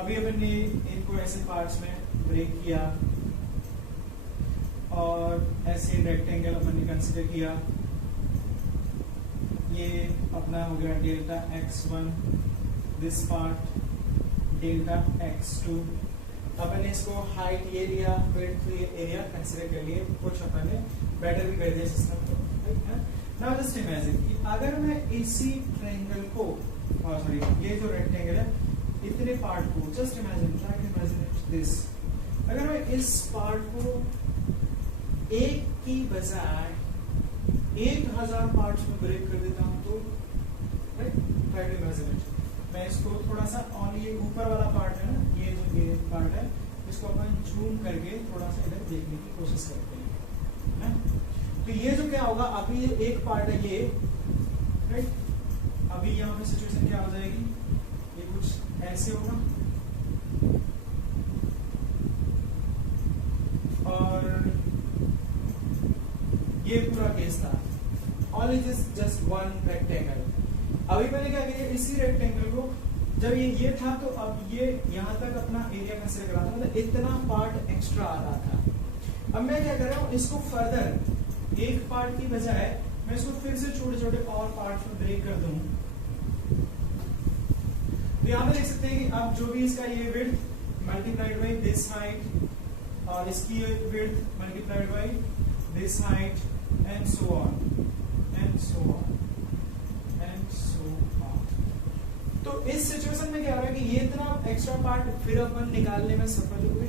अभी अपन ने इनको ऐसे पार्ट्स में ब्रेक किया और ऐसे रेक्टेंगल अपन ने कंसीडर किया। ये अपना हो गया delta x1, this part delta x2। अपन ने इसको हाइट ये लिया, विड्थ ये एरिया कंसीडर कर लिए, कुछ अपन ने बेटर भी कर दिया सिस्टम को। नाउ जस्ट इमेजिन कि अगर मैं इसी ट्रायंगल को, सॉरी ये जो रेक्टेंगल है, इतने पार्ट को, just imagine, try to imagine it this, अगर मैं इस पार्ट को एक की बजाय 1000 पार्ट्स में ब्रेक कर देता हूं तो, right, try to imagine it. मैं इसको थोड़ा सा ऑन, ये ऊपर वाला पार्ट है ना, ये जो ये पार्ट है, इसको अपन जूम करके थोड़ा सा इधर देखने की कोशिश करते हैं, तो ये जो क्या होगा, अभी एक पार्ट है ये, राइट, अभी यहाँ पे सिचुएशन क्या हो जाएगी, ये कुछ ऐसे होगा और ये पूरा केस था। All it is just one rectangle. अभी मैंने क्या किया, इसी रेक्टेंगल को जब ये था तो अब ये यहाँ तक अपना एरिया कंसीडर करा था, मतलब इतना पार्ट एक्स्ट्रा आ रहा था। अब मैं क्या कर रहा हूँ, इसको फर्दर एक पार्ट की बजाय मैं इसको फिर से छोटे छोटे और पार्ट में ब्रेक कर दूं। तो यहाँ पे देख सकते हैं कि अब जो भी इसका ये width multiplied by this height और इसकी width multiplied by this height and so on and so on and so on. तो इस सिचुएशन में क्या हो रहा है कि ये इतना एक्स्ट्रा पार्ट फिर अपन निकालने में सफल हुए,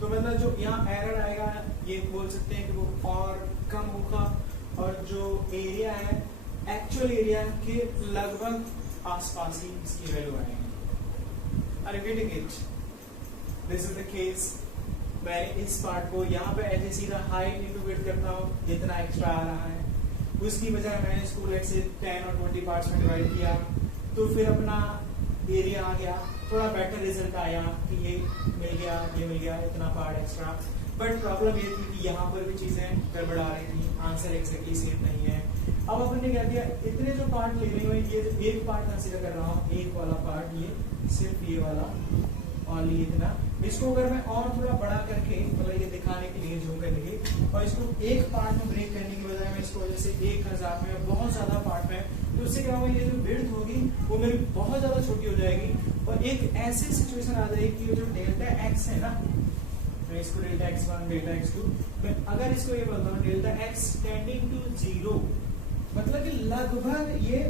तो मतलब जो यहाँ एरर आएगा ये बोल सकते हैं कि वो और कम होगा और जो एरिया है एक्चुअल एरिया के लगभग आसपास ही इसकी वैल्यू आएगी। I repeating it, this is the case. मैं इस पार्ट को यहाँ पे ऐसे सीधा हाइट इनटू विड्थ करता हूँ, जितना एक्स्ट्रा आ रहा है उसकी बजाय मैंने इसको लेट से 10 और 20 पार्ट्स में डिवाइड किया, तो फिर अपना एरिया आ गया, थोड़ा बेटर रिजल्ट आया कि ये मिल गया इतना पार्ट एक्स्ट्रा। बट प्रॉब्लम ये थी कि यहाँ पर भी चीजें गड़बड़ा रही थी, आंसर एक्जैक्टली सेम नहीं है। अब अपन ने क्या किया, इतने जो पार्ट ले रहे हैं ये एक पार्ट कंसीडर कर रहा हूँ, एक वाला पार्ट, ये सिर्फ ये वाला ओनली इतना, इसको अगर मैं और थोड़ा बड़ा करके, मतलब ये दिखाने के लिए जूम करने के, और इसको एक पार्ट में ब्रेक करने की बजाय मैं इसको जैसे 1000 में बहुत ज्यादा पार्ट में, तो उससे क्या होगा, ये जो विड्थ होगी वो मेरी बहुत ज्यादा छोटी हो जाएगी और एक ऐसी सिचुएशन आ जाएगी कि जो डेल्टा एक्स है ना, मैं इसको डेल्टा x1 डेल्टा x2, मैं अगर इसको ये बोलता हूँ डेल्टा x टेंडिंग टू 0, मतलब कि लगभग ये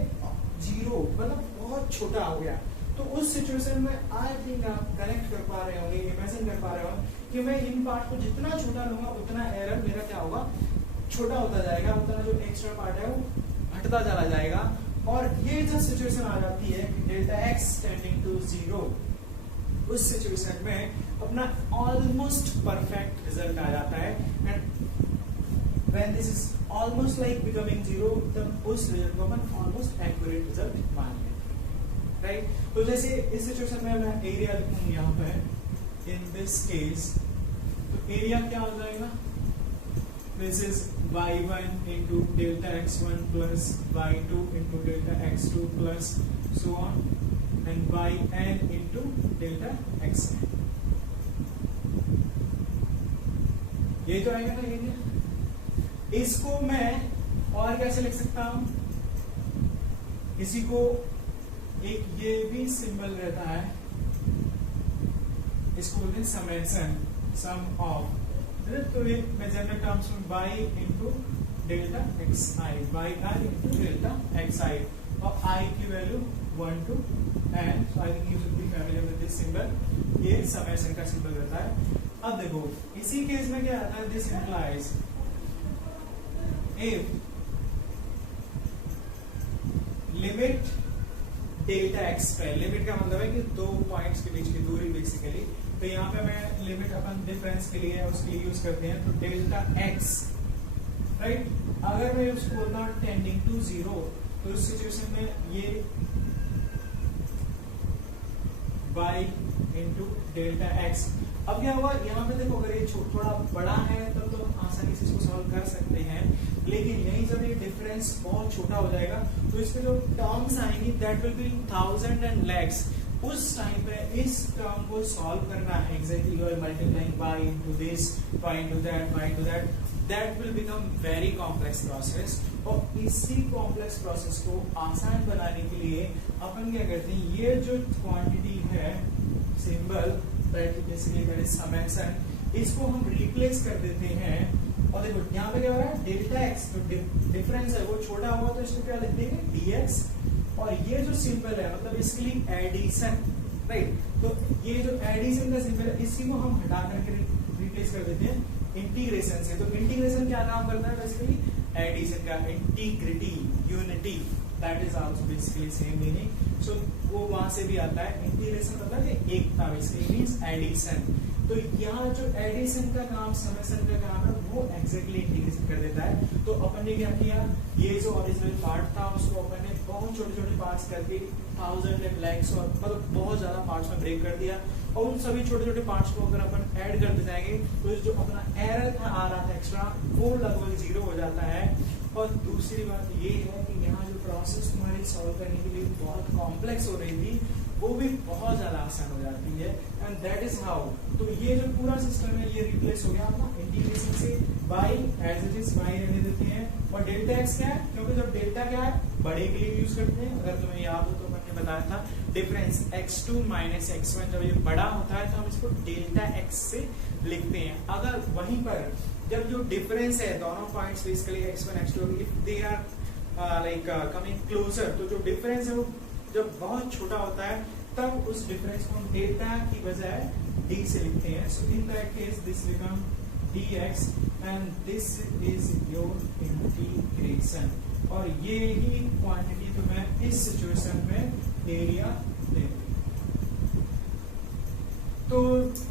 0, मतलब बहुत छोटा हो गया। तो उस सिचुएशन में आई थिंक आप कनेक्ट कर पा रहे होंगे, इमेजिन कर पा रहे होंगे कि मैं इन पार्ट को जितना छोटा लूंगा उतना एरर मेरा क्या होगा, छोटा होता जाएगा, उतना जो एक्स्ट्रा पार्ट है वो हटता चला जाएगा। और ये जो सिचुएशन आ जाती है डेल्टा x टेंडिंग टू 0, उस सिचुएशन में अपना ऑलमोस्ट परफेक्ट रिजल्ट आ जाता है। And when this is almost like becoming 0, तब उस रिजल्ट को अपन ऑलमोस्ट एक्यूरेट रिजल्ट मान लेते हैं, राइट। तो जैसे इस सिचुएशन में मैं एरिया लिखूंगा यहाँ पे, इन दिस केस, तो एरिया क्या हो जाएगा, this is y1 into delta x1 plus y2 into delta x2 plus so on and yn into delta xn। ये तो आएगा ना एरिया। इसको मैं और कैसे लिख सकता हूं, इसी को एक ये भी सिंबल रहता है, इसको बोलते हैं समेशन, सम ऑफ, तो ये मैं जनरल टर्म्स में y into delta xi, yi into delta xi, और i की value 1 to n, so I think you should be familiar with this symbol, ये समेशन का सिंबल रहता है। अब देखो इसी केस में क्या आता है, this implies if limit delta x पे। लिमिट का मतलब है कि दो पॉइंट्स के बीच की दूरी बेसिकली। तो यहाँ पे मैं लिमिट अपन डिफरेंस के लिए उसके लिए यूज करते हैं, तो डेल्टा एक्स, राइट। अगर मैं उसको बोलता टेंडिंग टू 0, तो उस सिचुएशन में ये y इंटू डेल्टा एक्स। अब क्या हुआ यहाँ पे देखो, अगर ये थोड़ा बड़ा है तब तो हम आसानी से इसको सॉल्व कर सकते हैं, लेकिन यही जब ये डिफरेंस बहुत छोटा हो जाएगा तो इसके जो टर्म्स आएंगी that will be 1000 and lakhs. उस टाइम पे इस टर्म को सॉल्व करना है, exactly you are multiplying y into this, y into that, that will become very complex process। और इसी कॉम्प्लेक्स प्रोसेस को आसान बनाने के लिए अपन क्या करते हैं, ये जो क्वांटिटी है symbol basically that is summation, इसको हम रिप्लेस कर देते हैं। और देखो यहाँ पे क्या हो रहा है, डेल्टा एक्स जो डिफरेंस है वो छोटा हुआ तो इसको क्या लिख देंगे dx, और ये जो सिंबल है मतलब इसके एडिशन, राइट। तो ये जो एडिशन का सिंबल है इसी को हम हटा करके रिप्लेस कर देते हैं इंटीग्रेशन से। तो इंटीग्रेशन क्या काम करता है बेसिकली, एडिशन का integrity, unity, that is also basically same meaning. So वो वहां से भी आता है। इंटीग्रेशन मतलब है एकता, बेसिकली मींस एडिशन। तो यहाँ जो एडिशन का काम, समेशन का काम है, वो एग्जैक्टली इंटीग्रेशन कर देता है। तो अपन ने क्या किया, ये जो ओरिजिनल पार्ट था उसको अपन ने बहुत छोटे छोटे पार्ट्स करके 1000 एंड लैक्स और मतलब बहुत ज्यादा पार्ट्स में ब्रेक कर दिया। और उन सभी छोटे छोटे पार्ट्स को अगर अपन ऐड करते जाएंगे तो जो अपना एरर था आ रहा था एक्स्ट्रा, वो लगभग 0 हो जाता है। और दूसरी बात ये है कि यहाँ जो प्रोसेस तुम्हारी सॉल्व करने के लिए बहुत कॉम्प्लेक्स हो रही थी वो भी बहुत ज्यादा आसान हो जाती है, एंड दैट इज हाउ। तो ये जो पूरा सिस्टम है ये रिप्लेस हो गया अपना इंटीग्रेशन से। y as it is y रहने देते हैं, और डेल्टा x क्या है, क्योंकि जब डेल्टा क्या है बड़े के लिए यूज करते हैं। अगर तुम्हें याद हो तो मैंने बताया था डिफरेंस x2 माइनस x1 जब ये बड़ा होता है तो हम इसको डेल्टा x से लिखते हैं। अगर वहीं पर जब जो डिफरेंस है दोनों points basically x1 x2 if they are like coming closer, तो जो डिफरेंस है वो जब बहुत छोटा होता है तब उस डिफरेंस को हम डेल्टा की बजाय d से लिखते हैं। So in that case this become dx and this is your integration. और ये ही क्वांटिटी तो मैं इस सिचुएशन में एरिया ले। तो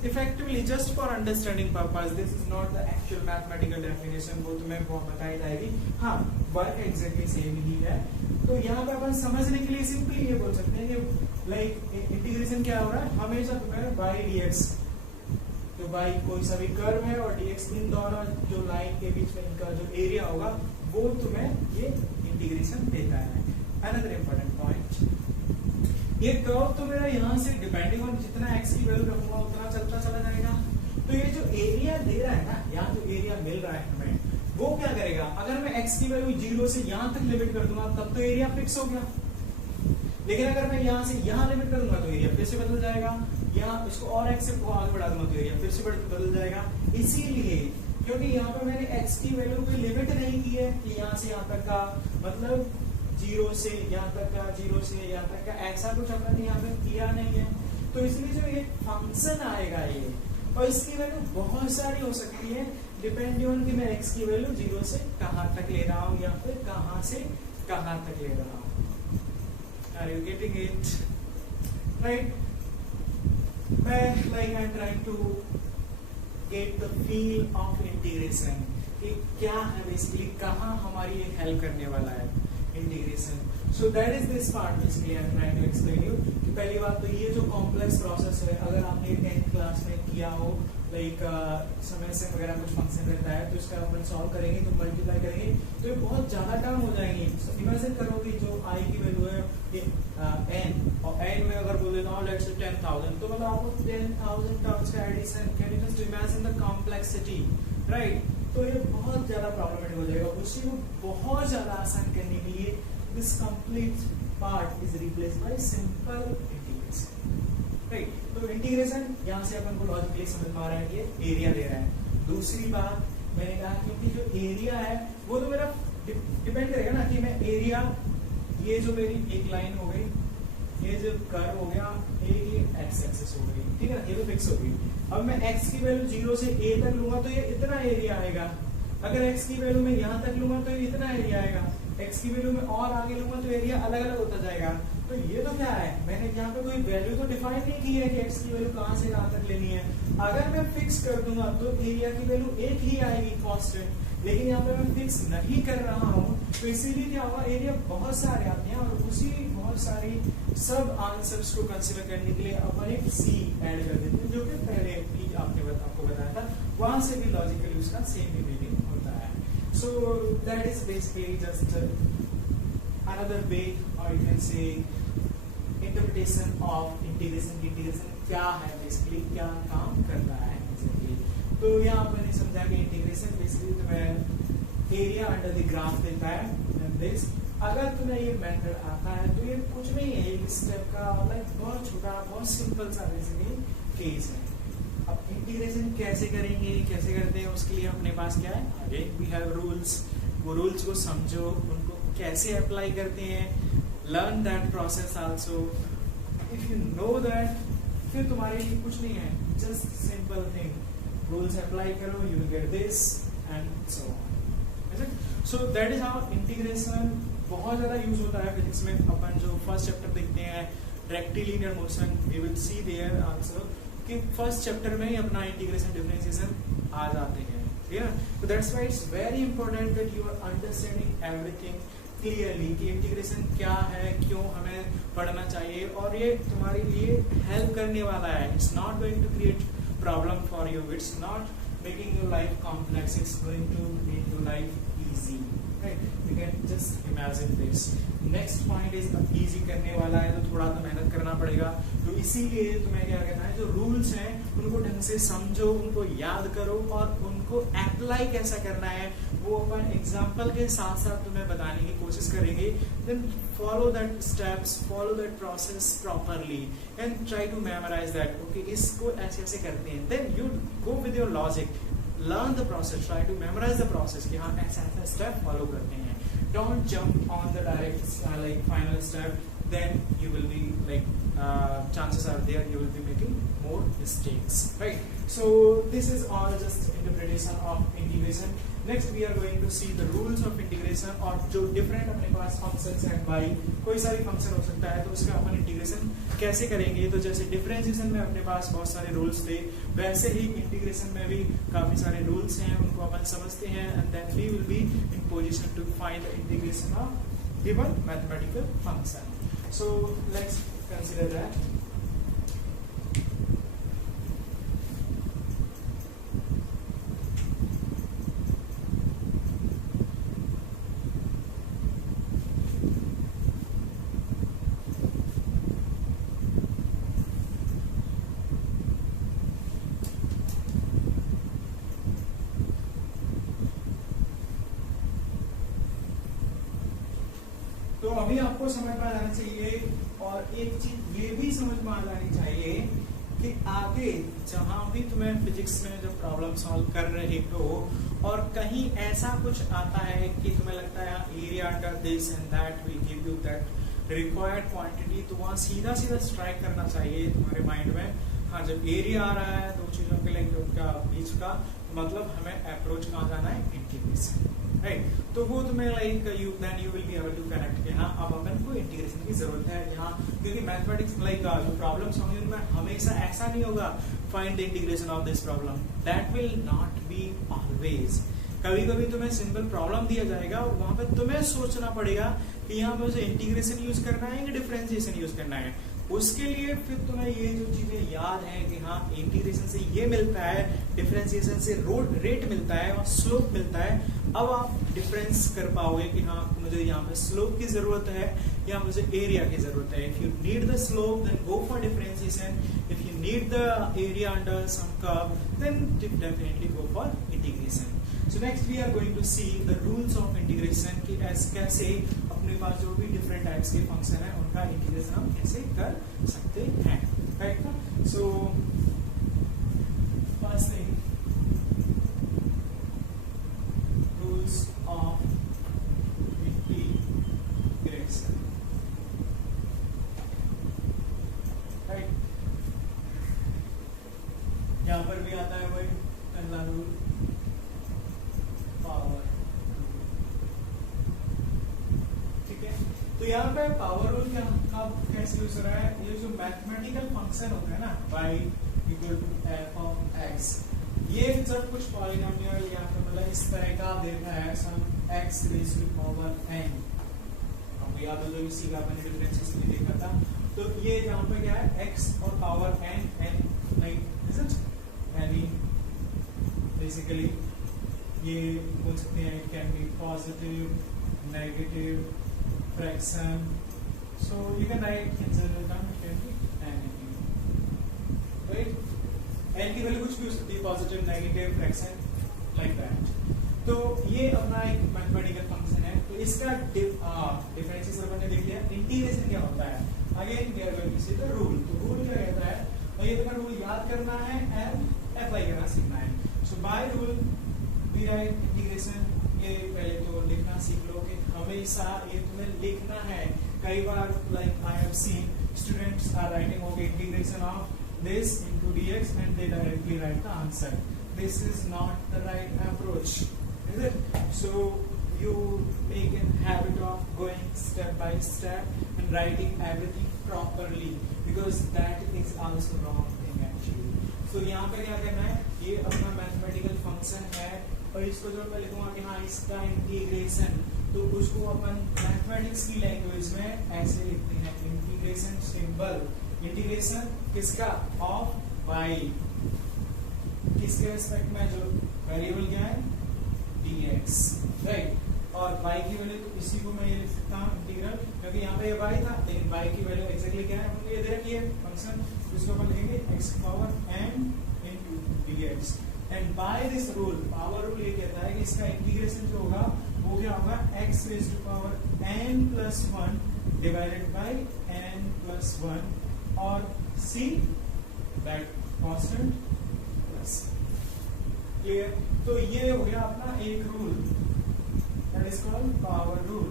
effectively just for understanding purpose, this is not the actual mathematical definition, वो तुम्हें बहुत बताई जाएगी। हाँ, वर्क एग्जैक्टली सेम ही है। तो यहाँ पे अपन समझने के लिए सिंपली ये बोल सकते हैं कि लाइक इंटीग्रेशन क्या हो रहा है, हमेशा तुम्हें y dx, जो y कोई सा भी कर्व है और dx, इन दोनों जो लाइन के बीच में इनका जो एरिया होगा वो तुम्हें ये इंटीग्रेशन देता है। अनदर इंपॉर्टेंट पॉइंट, ये कर्व तो मेरा यहाँ से डिपेंडिंग ऑन जितना x की वैल्यू रखूंगा उतना चलता चला जाएगा। तो ये जो एरिया दे रहा है ना, यहाँ जो एरिया मिल रहा है हमें, वो क्या करेगा, अगर मैं x की वैल्यू 0 से यहाँ तक लिमिट कर दूंगा तब तो एरिया फिक्स हो गया। लेकिन अगर मैं यहाँ से यहाँ लिमिट कर दूंगा तो एरिया फिर से बदल जाएगा, यहाँ इसको और x से आगे बढ़ा दूंगा तो एरिया फिर से बदल जाएगा। इसीलिए क्योंकि यहाँ पे मैंने x की वैल्यू की लिमिट नहीं की है कि यहाँ से यहाँ तक का, मतलब 0 से यहाँ तक का, 0 से यहाँ तक का, ऐसा कुछ अपन ने यहाँ पे किया नहीं है। तो इसलिए जो ये फंक्शन आएगा ये, और इसकी वैल्यू बहुत सारी हो सकती है डिपेंडिंग ऑन कि मैं x की वैल्यू 0 से कहाँ तक ले रहा हूँ या फिर कहाँ से कहाँ तक ले रहा हूँ। Are you getting it? Right? I'm trying to get the feel of integration कि क्या है बेसिकली, कहाँ हमारी ये हेल्प करने वाला है integration. So that is this part basically I am trying to explain you. कि पहली बात तो ये जो कॉम्प्लेक्स प्रोसेस है, अगर आपने 10th क्लास में किया हो, लाइक समेशन वगैरह कुछ फंक्शन रहता है तो इसका अपन सॉल्व करेंगे तो मल्टीप्लाई करेंगे तो ये बहुत ज्यादा टर्म हो जाएंगे। so, इमेजिन करो कि जो i की वैल्यू है ये n, और n में अगर बोले ना लेट्स से 10,000, तो मतलब आपको 10,000 टर्म्स का addition, can you just imagine the complexity, right. तो ये बहुत ज्यादा प्रॉब्लमेटिक हो जाएगा। उसी को बहुत ज्यादा आसान करने के लिए this complete part is replaced by simple integration, right. तो इंटीग्रेशन यहाँ से अपन को लॉजिकली समझ में आ रहा है कि एरिया दे रहा है। दूसरी बात मैंने कहा क्योंकि जो एरिया है वो तो मेरा डिपेंड करेगा ना कि मैं एरिया, ये जो मेरी एक लाइन हो गई, ये जो कर्व हो गया, ये एक्स एक्सिस हो गई, ठीक है ना, ये तो फिक्स हो गई। अब मैं x की वैल्यू 0 से a तक लूंगा तो ये इतना एरिया आएगा। अगर x की वैल्यू मैं यहाँ तक लूंगा तो ये इतना एरिया आएगा। x की वैल्यू में और आगे लूंगा तो एरिया अलग अलग होता जाएगा। तो ये तो क्या है, मैंने यहाँ पे कोई वैल्यू तो डिफाइन नहीं की है कि x की वैल्यू कहाँ से कहाँ तक लेनी है। अगर मैं फिक्स कर दूंगा तो एरिया की वैल्यू एक ही आएगी कांस्टेंट, लेकिन यहाँ पे मैं फिक्स नहीं कर रहा हूँ, तो इसीलिए क्या होगा, एरिया बहुत सारे आते हैं और उसी बहुत सारी सब आंसर्स को कंसीडर करने के लिए अपन एक सी ऐड कर देते हैं, जो कि पहले भी आपको बताया था, वहां से भी लॉजिकली उसका सेम ही मीनिंग होता है। सो that is basically just another way, or you can say interpretation of integration। Integration क्या है, बेसिकली क्या काम करता है बेसिकली। तो यहाँ मैंने समझा कि इंटीग्रेशन बेसिकली तुम्हें एरिया अंडर द ग्राफ देता है, and this अगर तुम्हें ये मेथड आता है तो ये कुछ नहीं है, एक स्टेप का लाइक बहुत छोटा बहुत सिंपल सा बेसिकली केस है। अब इंटीग्रेशन कैसे करेंगे, कैसे करते हैं, उसके लिए अपने पास क्या है, आगे वी हैव रूल्स। वो रूल्स को समझो, उनको कैसे अप्लाई करते हैं, learn that process also. If you know that, फिर तुम्हारे लिए कुछ नहीं है, just simple thing, rules apply करो, you will get this and so on. So that is how integration बहुत ज्यादा यूज होता है फिजिक्स में। अपन जो फर्स्ट चैप्टर देखते हैं rectilinear motion, we will see there also कि फर्स्ट चैप्टर में ही अपना इंटीग्रेशन डिफरेंशिएशन आ जाते हैं। So that's why it's very important that you are understanding everything clearly कि इंटीग्रेशन क्या है, क्यों हमें पढ़ना चाहिए, और ये तुम्हारे लिए हेल्प करने वाला है। It's not going to create problem for you, it's not making your life complex, it's going to make your life easy, right? You can just imagine this। Next point is easy करने वाला है, तो थोड़ा तो मेहनत करना पड़ेगा, तो इसीलिए तुम्हें क्या करना है, जो रूल्स हैं उनको ढंग से समझो, उनको याद करो और उनको अप्लाई कैसा करना है वो अपन एग्जांपल के साथ साथ तुम्हें बताने की कोशिश करेंगे। Then follow that steps, follow that process properly and try to memorise that. Okay, इसको ऐसे ऐसे करते हैं, then you go with your logic, learn the process, try to memorise the process कि हाँ ऐसा ऐसा स्टेप फॉलो करते हैं। Don't jump on the direct like final step, then you will be like chances are there you will be making more mistakes, right? So this is all just interpretation of integration। Next we are going to see the rules of integration, और जो different अपने पास functions हैं भाई, कोई सारी function हो सकता है, तो उसका अपन integration कैसे करेंगे। तो जैसे differentiation में अपने पास बहुत सारे rules थे, वैसे ही integration में भी काफी सारे rules हैं, उनको अपन समझते हैं, and then we will be in position to find the integration of given mathematical function। So let's consider that। तो अभी आपको समझ में आ जाना चाहिए, और एक चीज ये भी समझ में आ जानी चाहिए कि आगे जहां भी तुम्हें फिजिक्स में जो प्रॉब्लम सॉल्व कर रहे हो और कहीं ऐसा कुछ आता है कि तुम्हें लगता है area under this and that will give you that required quantity, तो वहां सीधा सीधा स्ट्राइक करना चाहिए तुम्हारे माइंड में। हाँ, जब एरिया आ रहा है दो चीजों के लिए उनका बीच का, मतलब हमें अप्रोच कहाँ जाना है, इंटीग्रेशन, राइट? तो वो तुम्हें like you then you will be able to connect कि हाँ अब अपन को इंटीग्रेशन की जरूरत है यहाँ, क्योंकि मैथमेटिक्स लाइक जो प्रॉब्लम्स होंगे उनमें हमेशा ऐसा नहीं होगा find the integration of this problem, that will not be always. कभी कभी तुम्हें सिंपल प्रॉब्लम दिया जाएगा और वहां पे तुम्हें सोचना पड़ेगा कि यहाँ पे इंटीग्रेशन यूज करना है या डिफरेंशिएशन यूज करना है। उसके लिए फिर तुम्हें ये जो चीजें याद है कि हाँ इंटीग्रेशन से ये मिलता है, डिफरेंशिएशन से रेट मिलता है और स्लोप मिलता है। अब आप डिफरेंस कर पाओगे कि हाँ मुझे यहाँ पे स्लोप की जरूरत है या मुझे एरिया की जरूरत है। If you need the slope then go for differentiation, if you need the area under some curve then definitely go for integration. So next we are going to see the rules of integration कि कैसे अपने पास जो भी different types के function है उनका integration हम कैसे कर सकते हैं, राइट ना? So first thing, rules of integration, right? यहां पर भी आता है वही पहला रूल, पावर। ठीक है, तो तो यहाँ पे पावर रूल क्या कैसे यूज हो रहा है, ये जो मैथमेटिकल फंक्शन होता है ना y equal to f of x, ये जब कुछ पॉलिनोमियल या फिर मतलब इस तरह का देता है some x raise to power n, आपको याद हो तो इसी का मैंने डिफरेंशिएशन में देखा था, तो ये यहाँ पे क्या है x और power n like is it any basically ये बोल सकते हैं it can be positive, negative, fraction, so you can write in general term it can be anything, right? n की वैल्यू कुछ भी हो सकती है, positive, negative, fraction, like that. तो ये अपना एक मैथमेटिकल फंक्शन है। तो इसका डिफरेंशिएशन अपन ने देख लिया। इंटीग्रेशन क्या होता है, again we are going to see the rule. तो रूल क्या कहता है, और ये तुम्हें रूल याद करना है एंड अप्लाई करना सीखना है। So by rule we write integration, ये पहले तो लिखना सीख लो कि हमेशा ये तुम्हें लिखना है। कई बार like I have seen students are writing okay integration of this into dx and they directly write the answer. This is not the right approach, is it? So you make a habit of going step by step and writing everything properly, because that is also wrong thing actually. So यहाँ पे क्या करना है, ये अपना mathematical function है और इसको जो मैं लिखूंगा कि हाँ इसका इंटीग्रेशन, तो उसको अपन मैथमेटिक्स की लैंग्वेज में ऐसे लिखते हैं, इंटीग्रेशन सिंबल। इंटीग्रेशन किसका, ऑफ y, किसके रिस्पेक्ट में, जो वेरिएबल क्या है dx, राइट। और y की वैल्यू तो इसी को मैं ये लिख सकता हूँ इंटीग्रल, क्योंकि यहाँ पे ये y था, लेकिन y की वैल्यू एक्जेक्टली क्या है हमने ये दे रखी है फंक्शन, जिसको अपन लिखेंगे x power n into dx। And by this rule, power rule ये कहता है कि इसका इंटीग्रेशन जो होगा वो क्या होगा, x raise to power n plus 1 divided by n plus 1 और c that constant plus. Clear? तो ये हो गया अपना एक rule, that is called power rule.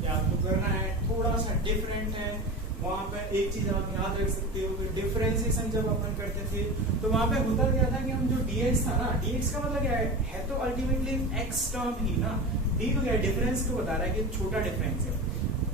क्या आपको करना है, थोड़ा सा डिफरेंट है। वहां पे एक चीज आप याद रख सकते हो कि डिफरेंशिएशन जब अपन करते थे तो वहां पे होता क्या था कि हम जो dx था ना, dx का मतलब क्या है तो अल्टीमेटली x टर्म ही ना, d तो क्या है, डिफरेंस को बता रहा है कि छोटा डिफरेंस है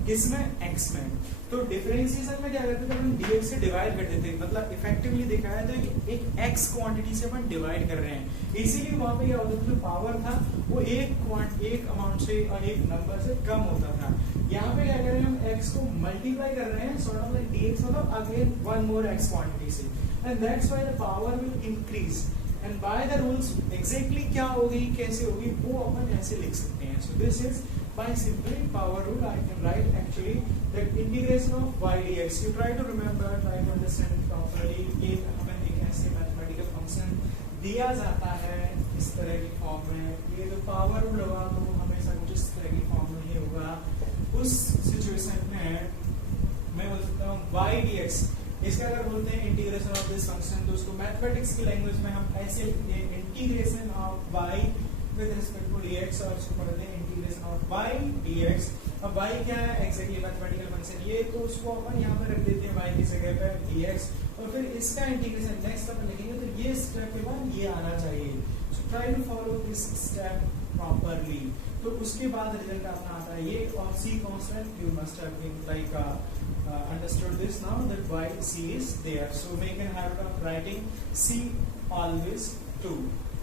किसमें, x में। तो डिफरेंशिएशन में क्या करते थे, अपन dx से डिवाइड कर देते, मतलब इफेक्टिवली देखा है तो एक x क्वांटिटी से अपन डिवाइड कर रहे हैं, इसीलिए वहां पे क्या होता था, जो पावर था वो एक अमाउंट से और एक नंबर से कम होता था। यहाँ पे क्या कर रहे हैं, हम x को मल्टीप्लाई कर रहे हैं सॉर्ट ऑफ लाइक dx मतलब again one more x quantity से, and that's why the power will increase. And by the rules exactly क्या होगी, कैसे होगी, वो अपन ऐसे लिख सकते हैं। So this is by simply power rule I can write actually the integration of y dx. You try to remember, try to understand it properly. ये हमें एक ऐसे मैथमेटिकल फंक्शन दिया जाता है इस तरह की फॉर्म में, ये जो पावर रूल होगा तो हमेशा कुछ इस तरह की फॉर्म में ही होगा। उस सिचुएशन में मैं बोल सकता हूँ y dx, इसका अगर बोलते हैं इंटीग्रेशन ऑफ दिस फंक्शन, तो उसको मैथमेटिक्स की लैंग्वेज में हम ऐसे लिखते हैं integration of y with respect to dx, और इसको पढ़ते हैं इंटीग्रेशन ऑफ y dx। अब y क्या है, एक्जेक्टली मैथमेटिकल फंक्शन ये, तो उसको अपन यहाँ पे रख देते हैं y की जगह पे dx, और फिर इसका इंटीग्रेशन नेक्स्ट अपन लिखेंगे, तो ये स्टेप के बाद ये आना चाहिए। So try to follow this step properly, तो उसके बाद रिजल्ट अपना आता है ये। और c constant you must have been like understood this now that y c is there, so make a habit of writing c always 2,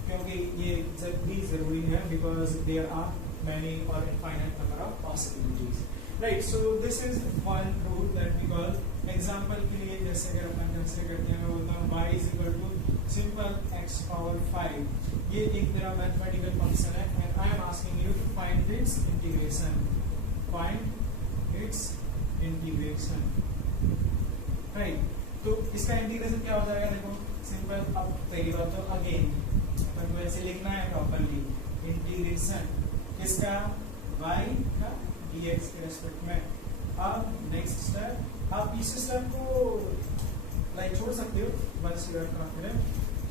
क्योंकि ये जब भी जरूरी है, because there are many or infinite number of possibilities, right? So this is one rule that we call example के लिए, जैसे अगर अपन कंसीडर करते हैं, मैं बोलता हूँ y is equal to simple x power 5, ये एक मेरा मैथमेटिकल फंक्शन है and I am asking you to find its integration, find its integration, right? तो इसका इंटीग्रेशन क्या हो जाएगा, देखो सिंपल। अब पहली बात तो अगेन अपन को ऐसे लिखना है प्रॉपर्ली, इंटीग्रेशन किसका, y का dx के रेस्पेक्ट में। अब नेक्स्ट स्टेप, आप इस स्टेप को लाइक छोड़ सकते हो बस यू आर कॉन्फिडेंट।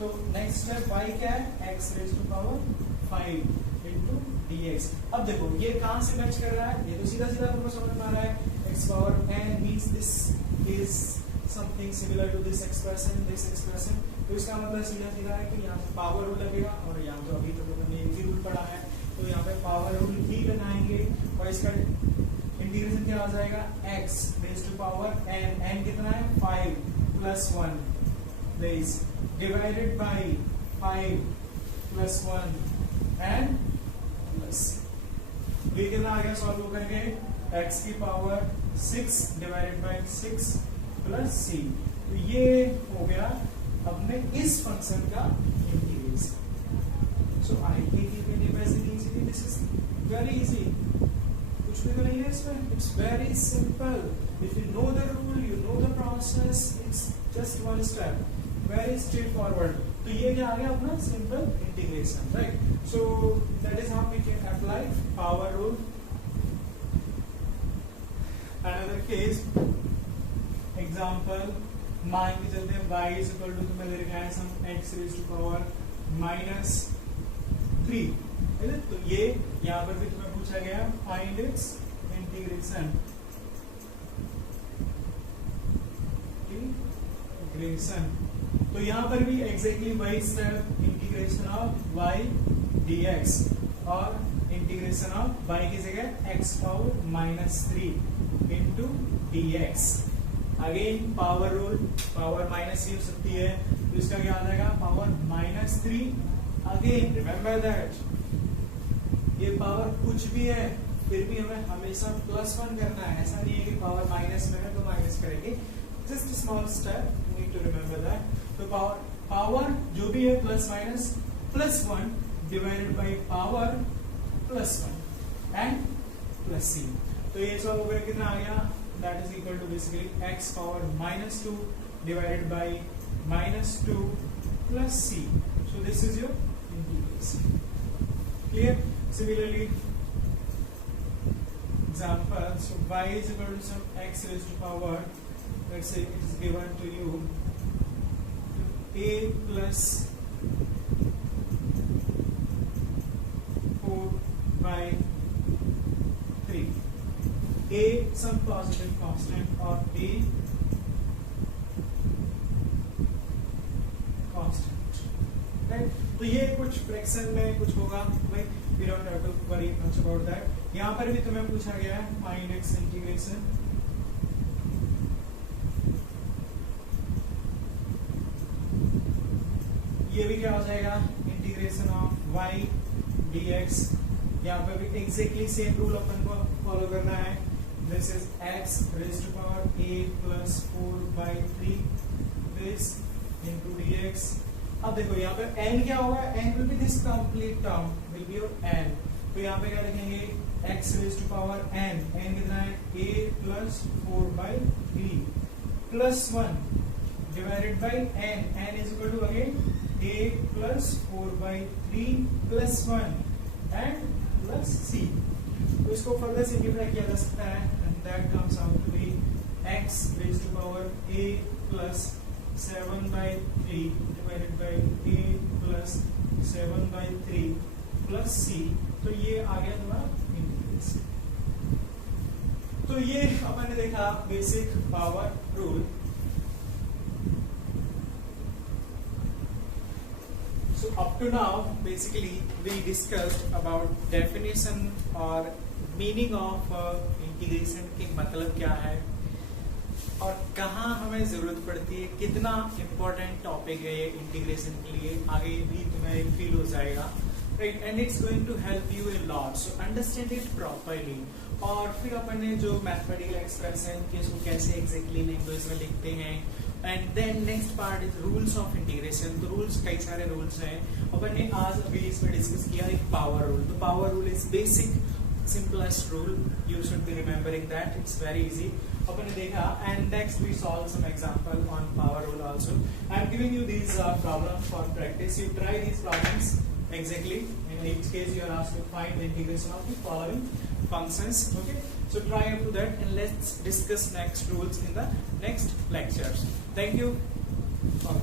तो नेक्स्ट स्टेप y क्या है, x raise to power 5 into dx। अब देखो ये कहाँ से मैच कर रहा है, ये तो सीधा सीधा तुमको समझ में आ रहा है, x power n means this is something similar to this expression, तो इसका मतलब सीधा सीधा है कि यहाँ से पावर रूल लगेगा, और यहाँ तो अभी तो हमने एक ही रूल पढ़ा है तो यहाँ पे पावर रूल ही लगाएंगे और इसका इंटीग्रेशन क्या आ जाएगा, x raise to power n, n कितना है 5 plus 1 base divided by 5 plus 1 and plus ये कितना आ गया सॉल्व करके x की power 6 divided by 6 plus c। तो ये हो गया अपने इस फंक्शन का integration. So I think you can imagine easily, this is very easy, कुछ भी तो नहीं है इसमें, it's very simple. If you know the rule, you know the process, it's just one step, very straightforward. तो ये क्या आ गया अपना simple integration, right. So that is how we can apply power rule. Another case example, मान के चलते हैं y इज इक्वल टू, तुम्हें दे रखा है some x raise to power -3, है ना। तो ये यहाँ पर भी तुम्हें पूछा गया फाइंड इट्स इंटीग्रेशन, तो यहाँ पर भी एग्जैक्टली वही step, integration of y dx और इंटीग्रेशन ऑफ y की जगह x power -3 into dx। Again power rule, power minus ही हो सकती है, तो इसका क्या आ जाएगा पावर -3। अगेन रिमेंबर दैट ये पावर कुछ भी है फिर भी हमें हमेशा +1 करना है, ऐसा नहीं है कि पावर माइनस में है तो माइनस करेंगे, just small step, you need to remember that. तो पावर जो भी है plus minus +1 divided by power +1 and plus c। तो ये सब होकर कितना आ गया, that is equal to basically x power -2 divided by -2 plus c. So this is your integration. Clear? Similarly, example, so y is equal to some x raised to power, let's say it is given to you a plus 4 by 3. A some positive constant or a constant, right? तो ये कुछ fraction में कुछ होगा, भाई we don't have to worry much about that। यहाँ पर भी तुम्हें पूछा गया है फाइंड x इंटीग्रेशन, ये भी क्या हो जाएगा इंटीग्रेशन ऑफ y dx। यहाँ पे भी एग्जैक्टली सेम रूल अपन को फॉलो करना है, this is x raised to power a plus 4 by 3 this into dx। अब देखो यहाँ पे n क्या होगा, n will be this complete term will be your n। तो यहाँ पे क्या लिखेंगे x raised to power n, n कितना है a plus 4 by 3 plus 1 divided by n, n is equal to again a plus 4 by 3 plus 1 and plus c। तो इसको further simplify किया जा सकता है, and that comes out to be x raised to power a plus 7 by 3 divided by a plus 7 by 3 plus c। तो ये आ गया तुम्हारा इंटीग्रेशन। तो ये अपन ने देखा basic power rule. So up to now, basically we discussed about definition और meaning of integration के मतलब क्या है और कहाँ हमें जरूरत पड़ती है, कितना important topic है ये integration के लिए, आगे भी तुम्हें feel हो जाएगा, right? And it's going to help you a lot, so understand it properly। और फिर अपन ने जो mathematical expression के इसको कैसे exactly language में लिखते हैं, and then next part is rules of integration. तो रूल्स कई सारे रूल्स हैं, अपन ने आज अभी इसमें डिस्कस किया एक पावर रूल। तो power rule is basic simplest rule, you should be remembering that, it's very easy. अपन ने देखा and next we solve some example on power rule also. I am giving you these problems for practice, you try these problems exactly, in each case you are asked to find the integration of the following functions, okay? So try up to that and let's discuss next rules in the next lectures. Thank you for